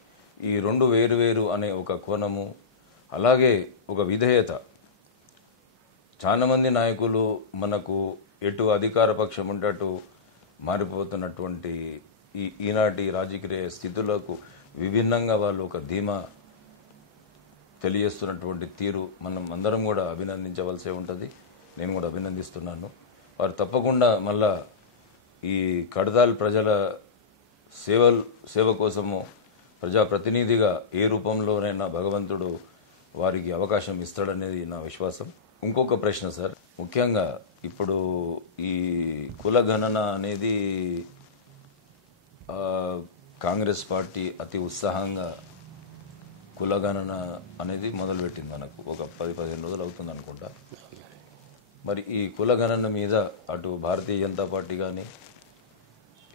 ఈ రెండు వేరు అనే ఒక కోణము, అలాగే ఒక విధేయత. చాలామంది నాయకులు మనకు ఎటు అధికార పక్షం ఉంటే అటు మారిపోతున్నటువంటి ఈనాటి రాజకీయ స్థితులకు విభిన్నంగా వాళ్ళు ఒక ధీమా తెలియజేస్తున్నటువంటి తీరు మనం అందరం కూడా అభినందించవలసే ఉంటుంది. నేను కూడా అభినందిస్తున్నాను. వారు తప్పకుండా మళ్ళా ఈ కడతాల్ ప్రజల సేవ కోసము ప్రజాప్రతినిధిగా ఏ రూపంలోనైనా భగవంతుడు వారికి అవకాశం ఇస్తాడనేది నా విశ్వాసం. ఇంకొక ప్రశ్న సార్, ముఖ్యంగా ఇప్పుడు ఈ కులగణన అనేది కాంగ్రెస్ పార్టీ అతి ఉత్సాహంగా కులగణన అనేది మొదలుపెట్టింది. మనకు ఒక 10-15 రోజులు అవుతుంది అనుకుంటా. మరి ఈ కులగణన మీద అటు భారతీయ జనతా పార్టీ కానీ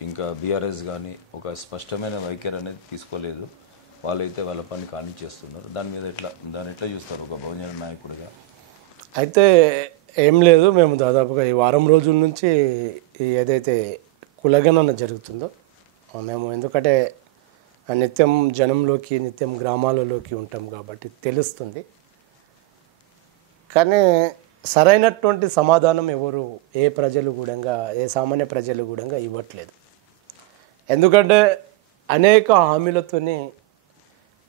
ఇంకా బీఆర్ఎస్ కానీ ఒక స్పష్టమైన వైఖరి అనేది తీసుకోలేదు. వాళ్ళైతే వాళ్ళ పని కానిచ్చేస్తున్నారు. దాన్ని ఎట్లా చూస్తారు ఒక బహుజన నాయకుడిగా? అయితే ఏం లేదు, మేము దాదాపుగా ఈ వారం రోజుల నుంచి ఏదైతే కులగణన జరుగుతుందో మేము, ఎందుకంటే నిత్యం జనంలోకి, నిత్యం గ్రామాలలోకి ఉంటాం కాబట్టి తెలుస్తుంది. కానీ సరైనటువంటి సమాధానం ఏ ప్రజలు కూడా, ఏ సామాన్య ప్రజలు కూడా ఇవ్వట్లేదు. ఎందుకంటే అనేక హామీలతోని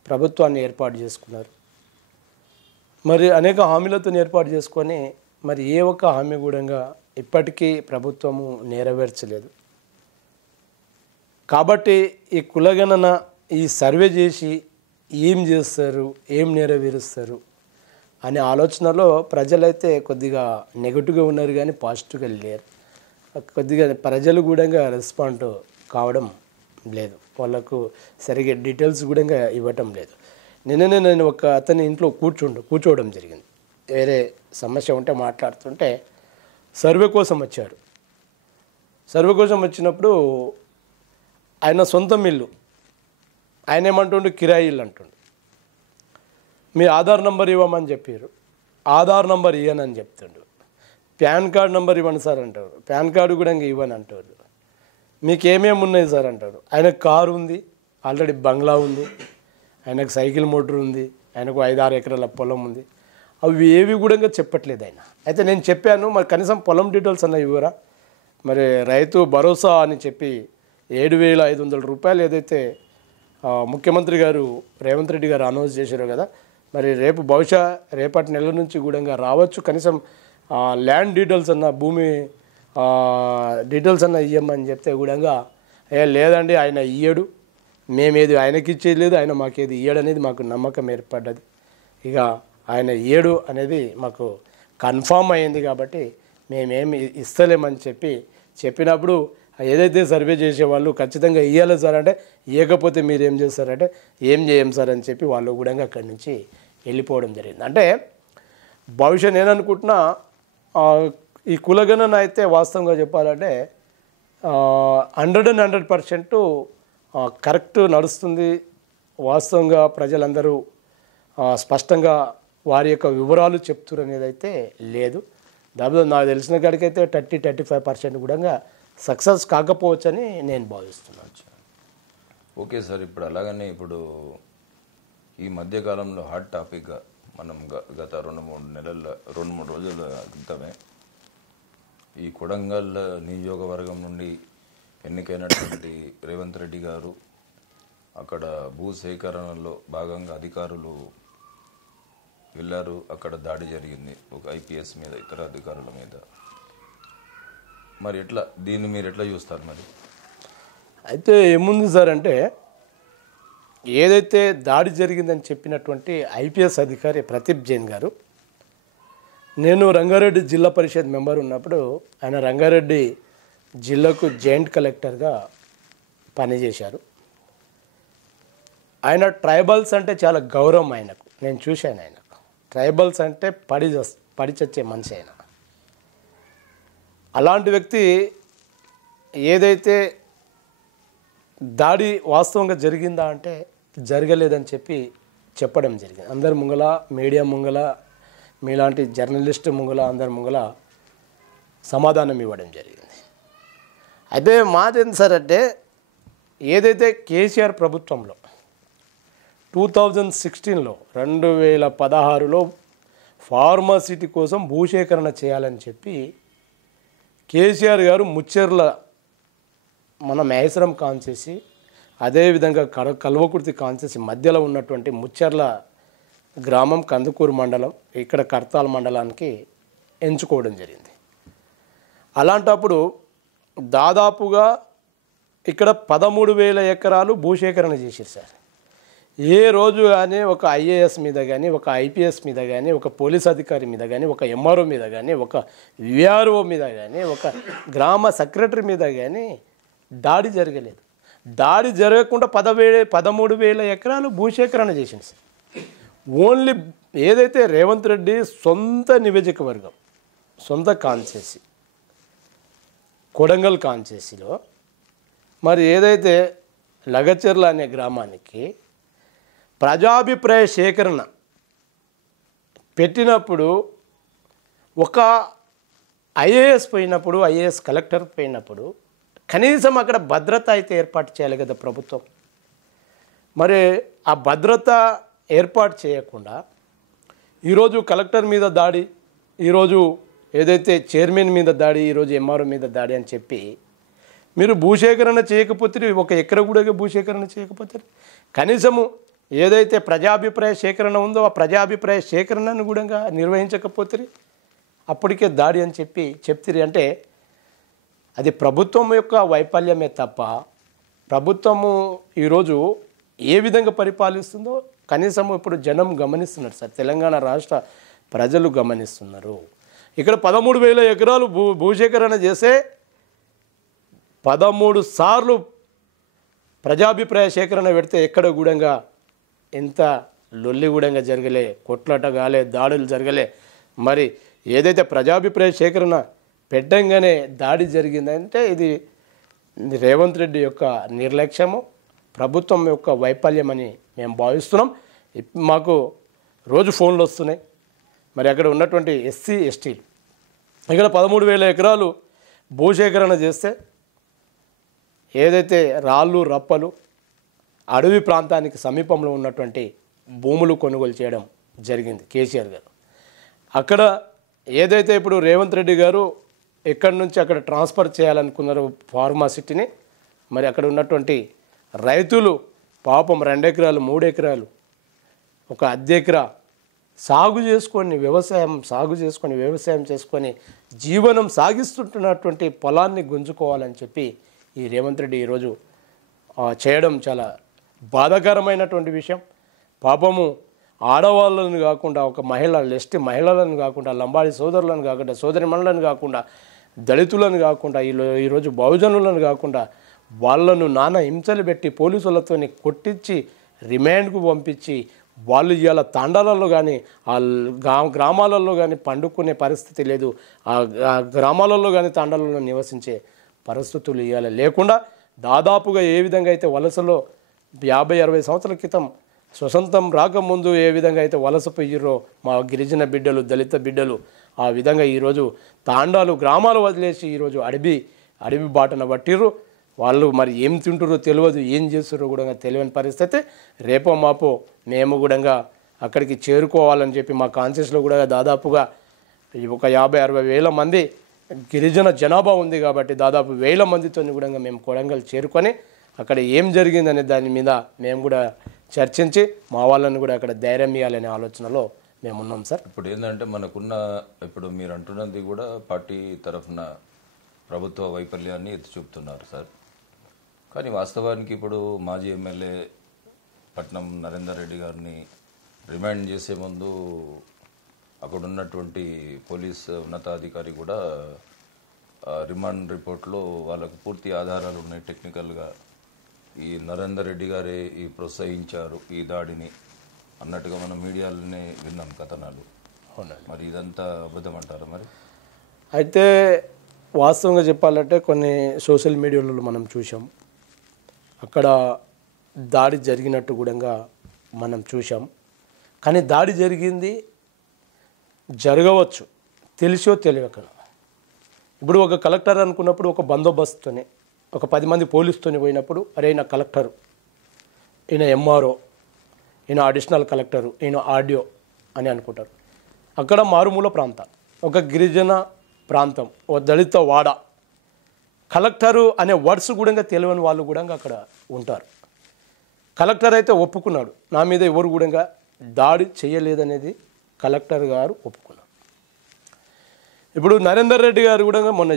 ప్రభుత్వాన్ని ఏర్పాటు చేసుకున్నారు. మరి అనేక హామీలతో ఏర్పాటు చేసుకొని మరి ఏ ఒక్క హామీ కూడా ఇప్పటికీ ప్రభుత్వము నెరవేర్చలేదు. కాబట్టి ఈ కులగణన, ఈ సర్వే చేసి ఏం చేస్తారు, ఏం నెరవేరుస్తారు అనే ఆలోచనలో ప్రజలైతే కొద్దిగా నెగటివ్గా ఉన్నారు, కానీ పాజిటివ్గా లేరు. కొద్దిగా ప్రజలు కూడా రెస్పాండ్ కావడం లేదు, వాళ్ళకు సరిగ్గా డీటెయిల్స్ కూడా ఇవ్వటం లేదు. నేను ఒక అతని ఇంట్లో కూర్చోవడం జరిగింది. వేరే సమస్య ఉంటే మాట్లాడుతుంటే సర్వే కోసం వచ్చారు. సర్వే కోసం వచ్చినప్పుడు ఆయన సొంతం ఇల్లు, ఆయన ఏమంటుండు, కిరాయి ఇల్లు అంటుండు. మీ ఆధార్ నంబర్ ఇవ్వమని చెప్పారు, ఆధార్ నంబర్ ఇవ్వనని చెప్తుండు. పాన్ కార్డ్ నెంబర్ ఇవ్వండి సార్ అంటారు, పాన్ కార్డు కూడా ఇంకా ఇవ్వని అంటారు. మీకు ఏమేమి ఉన్నాయి సార్ అంటారు. ఆయనకు కారు ఉంది, ఆల్రెడీ బంగ్లా ఉంది, ఆయనకు సైకిల్ మోటార్ ఉంది, ఆయనకు 5-6 ఎకరాల పొలం ఉంది. అవి ఏవి కూడా చెప్పట్లేదు ఆయన. అయితే నేను చెప్పాను, మరి కనీసం పొలం డీటెయిల్స్ అన్న ఇవ్వరా, మరి రైతు భరోసా అని చెప్పి 7,500 రూపాయలు ఏదైతే ముఖ్యమంత్రి గారు రేవంత్ రెడ్డి గారు అనౌన్స్ చేశారు కదా, మరి రేపటి నెల నుంచి కూడా రావచ్చు. కనీసం ల్యాండ్ డీటెయిల్స్ అన్న, భూమి డీటెయిల్స్ అన్న ఇవ్వమని చెప్తే కూడా లేదండి ఆయన ఇయ్యడు, మేమేది ఆయనకి ఇచ్చేయలేదు, ఆయన మాకేది ఇయ్యడు అనేది మాకు నమ్మకం ఏర్పడ్డది. ఇక ఆయన ఇయ్యడు అనేది మాకు కన్ఫామ్ అయింది. కాబట్టి మేమేమి ఇస్తలేమని చెప్పినప్పుడు ఏదైతే సర్వే చేసేవాళ్ళు ఖచ్చితంగా ఇవ్వాలి సార్ అంటే, ఇవ్వకపోతే మీరు ఏం చేస్తారంటే ఏం చేయం సార్ అని చెప్పి వాళ్ళు కూడా అక్కడి నుంచి వెళ్ళిపోవడం జరిగింది. అంటే భవిష్యత్ నేననుకుంటున్నా ఈ కులగణన అయితే వాస్తవంగా చెప్పాలంటే 100% కరెక్ట్ నడుస్తుంది. వాస్తవంగా ప్రజలందరూ స్పష్టంగా వారి యొక్క వివరాలు చెప్తున్నారు అనేది అయితే లేదు. దాదాపు నాకు తెలిసిన కాడికైతే 30-35% కూడా సక్సెస్ కాకపోవచ్చని నేను భావిస్తున్నాను. ఓకే సార్, ఇప్పుడు అలాగనే ఇప్పుడు ఈ మధ్యకాలంలో హాట్ టాపిక్గా మనం గత 2-3 రోజుల క్రితమే ఈ కొడంగల్ నియోజకవర్గం నుండి ఎన్నికైనటువంటి రేవంత్ రెడ్డి గారు అక్కడ భూ సేకరణలో భాగంగా అధికారులు వెళ్ళారు. అక్కడ దాడి జరిగింది ఒక ఐపీఎస్ మీద, ఇతర అధికారుల మీద. మరి దీన్ని మీరు ఎట్లా చూస్తారు? మరి అయితే ఏముంది సార్ అంటే, ఏదైతే దాడి జరిగిందని చెప్పినటువంటి ఐపీఎస్ అధికారి ప్రదీప్ జైన్ గారు, నేను రంగారెడ్డి జిల్లా పరిషత్ మెంబర్ ఉన్నప్పుడు ఆయన రంగారెడ్డి జిల్లాకు జాయింట్ కలెక్టర్గా పనిచేశారు. ఆయన ట్రైబల్స్ అంటే చాలా గౌరవం ఆయనకు. నేను చూశాను ఆయనకు. ట్రైబల్స్ అంటే పడి చచ్చే మనిషి ఆయన. అలాంటి వ్యక్తి ఏదైతే దాడి వాస్తవంగా జరిగిందా అంటే జరగలేదని చెప్పడం జరిగింది. అందరి ముంగల, మీడియా ముంగల, మీలాంటి జర్నలిస్ట్ ముంగల, అందరి ముంగల సమాధానం ఇవ్వడం జరిగింది. అయితే మాదేంటి సార్ అంటే, ఏదైతే కేసీఆర్ ప్రభుత్వంలో 2016లో 2016లో ఫార్మాసిటీ కోసం భూసేకరణ చేయాలని చెప్పి కేసీఆర్ గారు ముచ్చెర్ల మన మహేశ్వరం కాన్సేసి, అదేవిధంగా కల్వకుర్తి కాన్సేసి మధ్యలో ఉన్నటువంటి ముచ్చెర్ల గ్రామం కందుకూరు మండలం, ఇక్కడ కర్తాల్ మండలానికి ఎంచుకోవడం జరిగింది. అలాంటప్పుడు దాదాపుగా ఇక్కడ 13,000 ఎకరాలు భూసేకరణ చేశారు సార్. ఏ రోజు కానీ ఒక ఐఏఎస్ మీద కానీ, ఒక ఐపీఎస్ మీద కానీ, ఒక పోలీస్ అధికారి మీద కానీ, ఒక ఎంఆర్ఓ మీద కానీ, ఒక విఆర్ఓ మీద కానీ, ఒక గ్రామ సెక్రటరీ మీద కానీ దాడి జరగలేదు. దాడి జరగకుండా 13,000 ఎకరాలు భూసేకరణ చేసింది సార్. ఓన్లీ ఏదైతే రేవంత్ రెడ్డి సొంత నియోజకవర్గం, సొంత కాన్స్టిట్యూన్సీ కొడంగల్ కాన్స్టిట్యూన్సీలో మరి ఏదైతే లగచెర్ల అనే గ్రామానికి ప్రజాభిప్రాయ సేకరణ పెట్టినప్పుడు, ఒక ఐఏఎస్ పోయినప్పుడు, ఐఏఎస్ కలెక్టర్ పోయినప్పుడు కనీసం అక్కడ భద్రత అయితే ఏర్పాటు చేయాలి కదా ప్రభుత్వం. మరి ఆ భద్రత ఏర్పాటు చేయకుండా ఈరోజు కలెక్టర్ మీద దాడి, ఈరోజు ఏదైతే చైర్మన్ మీద దాడి, ఈరోజు ఎంఆర్ఓ మీద దాడి అని చెప్పి మీరు భూసేకరణ చేయకపోతే, ఒక ఎకర కూడా భూసేకరణ చేయకపోతే, కనీసము ఏదైతే ప్రజాభిప్రాయ సేకరణ ఉందో ఆ ప్రజాభిప్రాయ సేకరణను కూడా నిర్వహించకపోతే అప్పటికే దాడి అని చెప్తిరి అంటే అది ప్రభుత్వం యొక్క వైఫల్యమే తప్ప, ప్రభుత్వము ఈరోజు ఏ విధంగా పరిపాలిస్తుందో కనీసం ఇప్పుడు జనం గమనిస్తున్నారు సార్. తెలంగాణ రాష్ట్ర ప్రజలు గమనిస్తున్నారు. ఇక్కడ 13,000 ఎకరాలు భూసేకరణ చేసే 13 సార్లు ప్రజాభిప్రాయ సేకరణ పెడితే ఎక్కడ గూడంగా ఎంత లొల్లి గూడంగా జరగలే, కొట్లాట కాలే, దాడులు జరగలే. మరి ఏదైతే ప్రజాభిప్రాయ సేకరణ పెట్టంగానే దాడి జరిగిందంటే ఇది రేవంత్ రెడ్డి యొక్క నిర్లక్ష్యము, ప్రభుత్వం యొక్క వైఫల్యం అని మేము భావిస్తున్నాం. మాకు రోజు ఫోన్లు వస్తున్నాయి. మరి అక్కడ ఉన్నటువంటి ఎస్సీ ఎస్టీలు ఇక్కడ 13,000 ఎకరాలు భూసేకరణ చేస్తే ఏదైతే రాళ్ళు రప్పలు అడవి ప్రాంతానికి సమీపంలో ఉన్నటువంటి భూములు కొనుగోలు చేయడం జరిగింది కేసీఆర్ గారు. అక్కడ ఏదైతే ఇప్పుడు రేవంత్ రెడ్డి గారు ఎక్కడి నుంచి అక్కడ ట్రాన్స్ఫర్ చేయాలనుకున్నారు ఫార్మాసిటీని, మరి అక్కడ ఉన్నటువంటి రైతులు పాపం 2 ఎకరాలు 3 ఎకరాలు ఒక అద్దె ఎకరా సాగు చేసుకొని వ్యవసాయం చేసుకొని జీవనం సాగిస్తుంటున్నటువంటి పొలాన్ని గుంజుకోవాలని చెప్పి ఈ రేవంత్ రెడ్డి ఈరోజు చేయడం చాలా బాధాకరమైనటువంటి విషయం. పాపము ఆడవాళ్ళని కాకుండా ఒక ఎస్టీ మహిళలను కాకుండా లంబాడి సోదరులను కాకుండా సోదరిమణులను కాకుండా దళితులను కాకుండా ఈరోజు బహుజనులను కాకుండా వాళ్ళను నానా హింసలు పెట్టి పోలీసులతో కొట్టించి రిమాండ్కు పంపించి వాళ్ళు ఇవాళ తాండాలలో కానీ ఆ గ్రామాలలో కానీ పండుకునే పరిస్థితి లేదు, ఆ గ్రామాలలో కానీ తాండాలలో నివసించే పరిస్థితులు ఇవాళ లేకుండా దాదాపుగా ఏ విధంగా అయితే వలసలో 50-60 సంవత్సరాల క్రితం స్వతంత్రం రాకముందు ఏ విధంగా అయితే వలస పోయిర్రో మా గిరిజన బిడ్డలు దళిత బిడ్డలు ఆ విధంగా ఈరోజు తాండాలు గ్రామాలు వదిలేసి ఈరోజు అడవి బాటన పట్టిర్రు. వాళ్ళు మరి ఏం తింటురో తెలియదు, ఏం చేస్తారో కూడా తెలియని పరిస్థితి. రేపో మాపో మేము కూడా అక్కడికి చేరుకోవాలని చెప్పి మా కాన్షియస్లో కూడా దాదాపుగా ఒక 50-60 వేల మంది గిరిజన జనాభా ఉంది కాబట్టి దాదాపు 1000 మందితో కూడా మేము కొడంగల్ చేరుకొని అక్కడ ఏం జరిగిందనే దాని మీద మేము కూడా చర్చించి మా వాళ్ళని కూడా అక్కడ ధైర్యం ఇవ్వాలనే ఆలోచనలో మేము ఉన్నాం సార్. ఇప్పుడు ఏంటంటే ఇప్పుడు మీరు అంటున్నది కూడా పార్టీ తరఫున ప్రభుత్వ వైఫల్యాన్ని ఎత్తి చూపుతున్నారు సార్. కానీ వాస్తవానికి ఇప్పుడు మాజీ ఎమ్మెల్యే పట్నం నరేందర్ రెడ్డి గారిని రిమాండ్ చేసే ముందు అక్కడ ఉన్నటువంటి పోలీస్ ఉన్నతాధికారి కూడా రిమాండ్ రిపోర్ట్లో వాళ్ళకు పూర్తి ఆధారాలు ఉన్నాయి, టెక్నికల్గా ఈ నరేందర్ రెడ్డి గారే ప్రోత్సహించారు ఈ దాడిని అన్నట్టుగా మనం మీడియాలోనే విన్నాం కథనాలు. మరి ఇదంతా అబద్ధం అంటారా? మరి అయితే వాస్తవంగా చెప్పాలంటే కొన్ని సోషల్ మీడియాలో మనం చూసాం, అక్కడ దాడి జరిగినట్టు కూడా మనం చూసాం. కానీ దాడి జరిగింది జరగవచ్చు తెలిసో తెలియక. ఇప్పుడు ఒక కలెక్టర్ అనుకున్నప్పుడు ఒక బందోబస్తుని ఒక 10 మంది పోలీసుతోని పోయినప్పుడు అరే ఈయన కలెక్టరు, ఈయన ఎంఆర్ఓ, ఈయన అడిషనల్ కలెక్టరు, ఈయన ఆర్డిఓ అని అనుకుంటారు. అక్కడ మారుమూల ప్రాంతం, ఒక గిరిజన ప్రాంతం, ఒక దళిత వాడ, కలెక్టరు అనే వర్డ్స్ కూడా తెలియని వాళ్ళు కూడా అక్కడ ఉంటారు. కలెక్టర్ అయితే ఒప్పుకున్నాడు, నా మీద ఎవరు కూడా దాడి చేయలేదనేది కలెక్టర్ గారు ఒప్పుకున్నాడు. ఇప్పుడు నరేందర్ రెడ్డి గారు కూడా మొన్న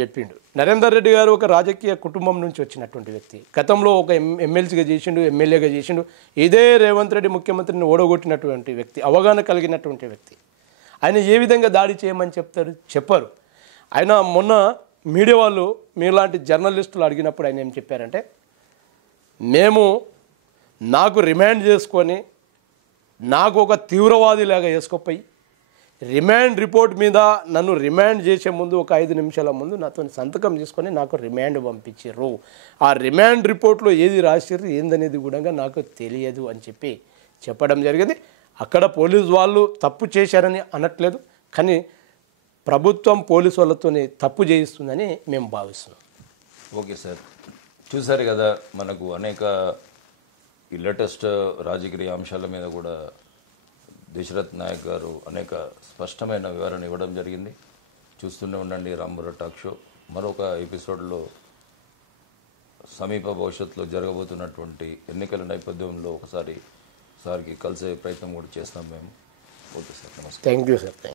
చెప్పిండు. నరేందర్ రెడ్డి గారు ఒక రాజకీయ కుటుంబం నుంచి వచ్చినటువంటి వ్యక్తి, గతంలో ఒక ఎమ్మెల్సీగా చేసిండు, ఎమ్మెల్యేగా చేసిండు. ఇదే రేవంత్ రెడ్డి ముఖ్యమంత్రిని ఓడగొట్టినటువంటి వ్యక్తి, అవగాహన కలిగినటువంటి వ్యక్తి. ఆయన ఏ విధంగా దాడి చేయమని చెప్పారు. ఆయన మొన్న మీడియా వాళ్ళు మీలాంటి జర్నలిస్టులు అడిగినప్పుడు ఆయన ఏం చెప్పారంటే, నాకు రిమాండ్ చేసుకొని నాకు ఒక తీవ్రవాదిలాగా వేసుకోపోయి రిమాండ్ రిపోర్ట్ మీద నన్ను రిమాండ్ చేసే ముందు ఒక 5 నిమిషాల ముందు నాతో సంతకం చేసుకొని నాకు రిమాండ్ పంపించారు. ఆ రిమాండ్ రిపోర్ట్లో ఏది రాసిర్రు ఏందనేది కూడా నాకు తెలియదు అని చెప్పడం జరిగింది. అక్కడ పోలీసు వాళ్ళు తప్పు చేశారని అనట్లేదు, కానీ ప్రభుత్వం పోలీసు వాళ్ళతో తప్పు చేయిస్తుందని మేము భావిస్తున్నాం. ఓకే సార్, చూసారు కదా, మనకు అనేక ఈ లేటెస్ట్ రాజకీయ అంశాల మీద కూడా దశరథ్ నాయక్ గారు అనేక స్పష్టమైన వివరణ ఇవ్వడం జరిగింది. చూస్తూనే ఉండండి రాంబుర టాక్ షో. మరొక ఎపిసోడ్లో సమీప భవిష్యత్తులో జరగబోతున్నటువంటి ఎన్నికల నేపథ్యంలో ఒకసారి సార్కి కలిసే ప్రయత్నం కూడా చేస్తాం మేము. ఓకే సార్, నమస్తే. Thank you sir.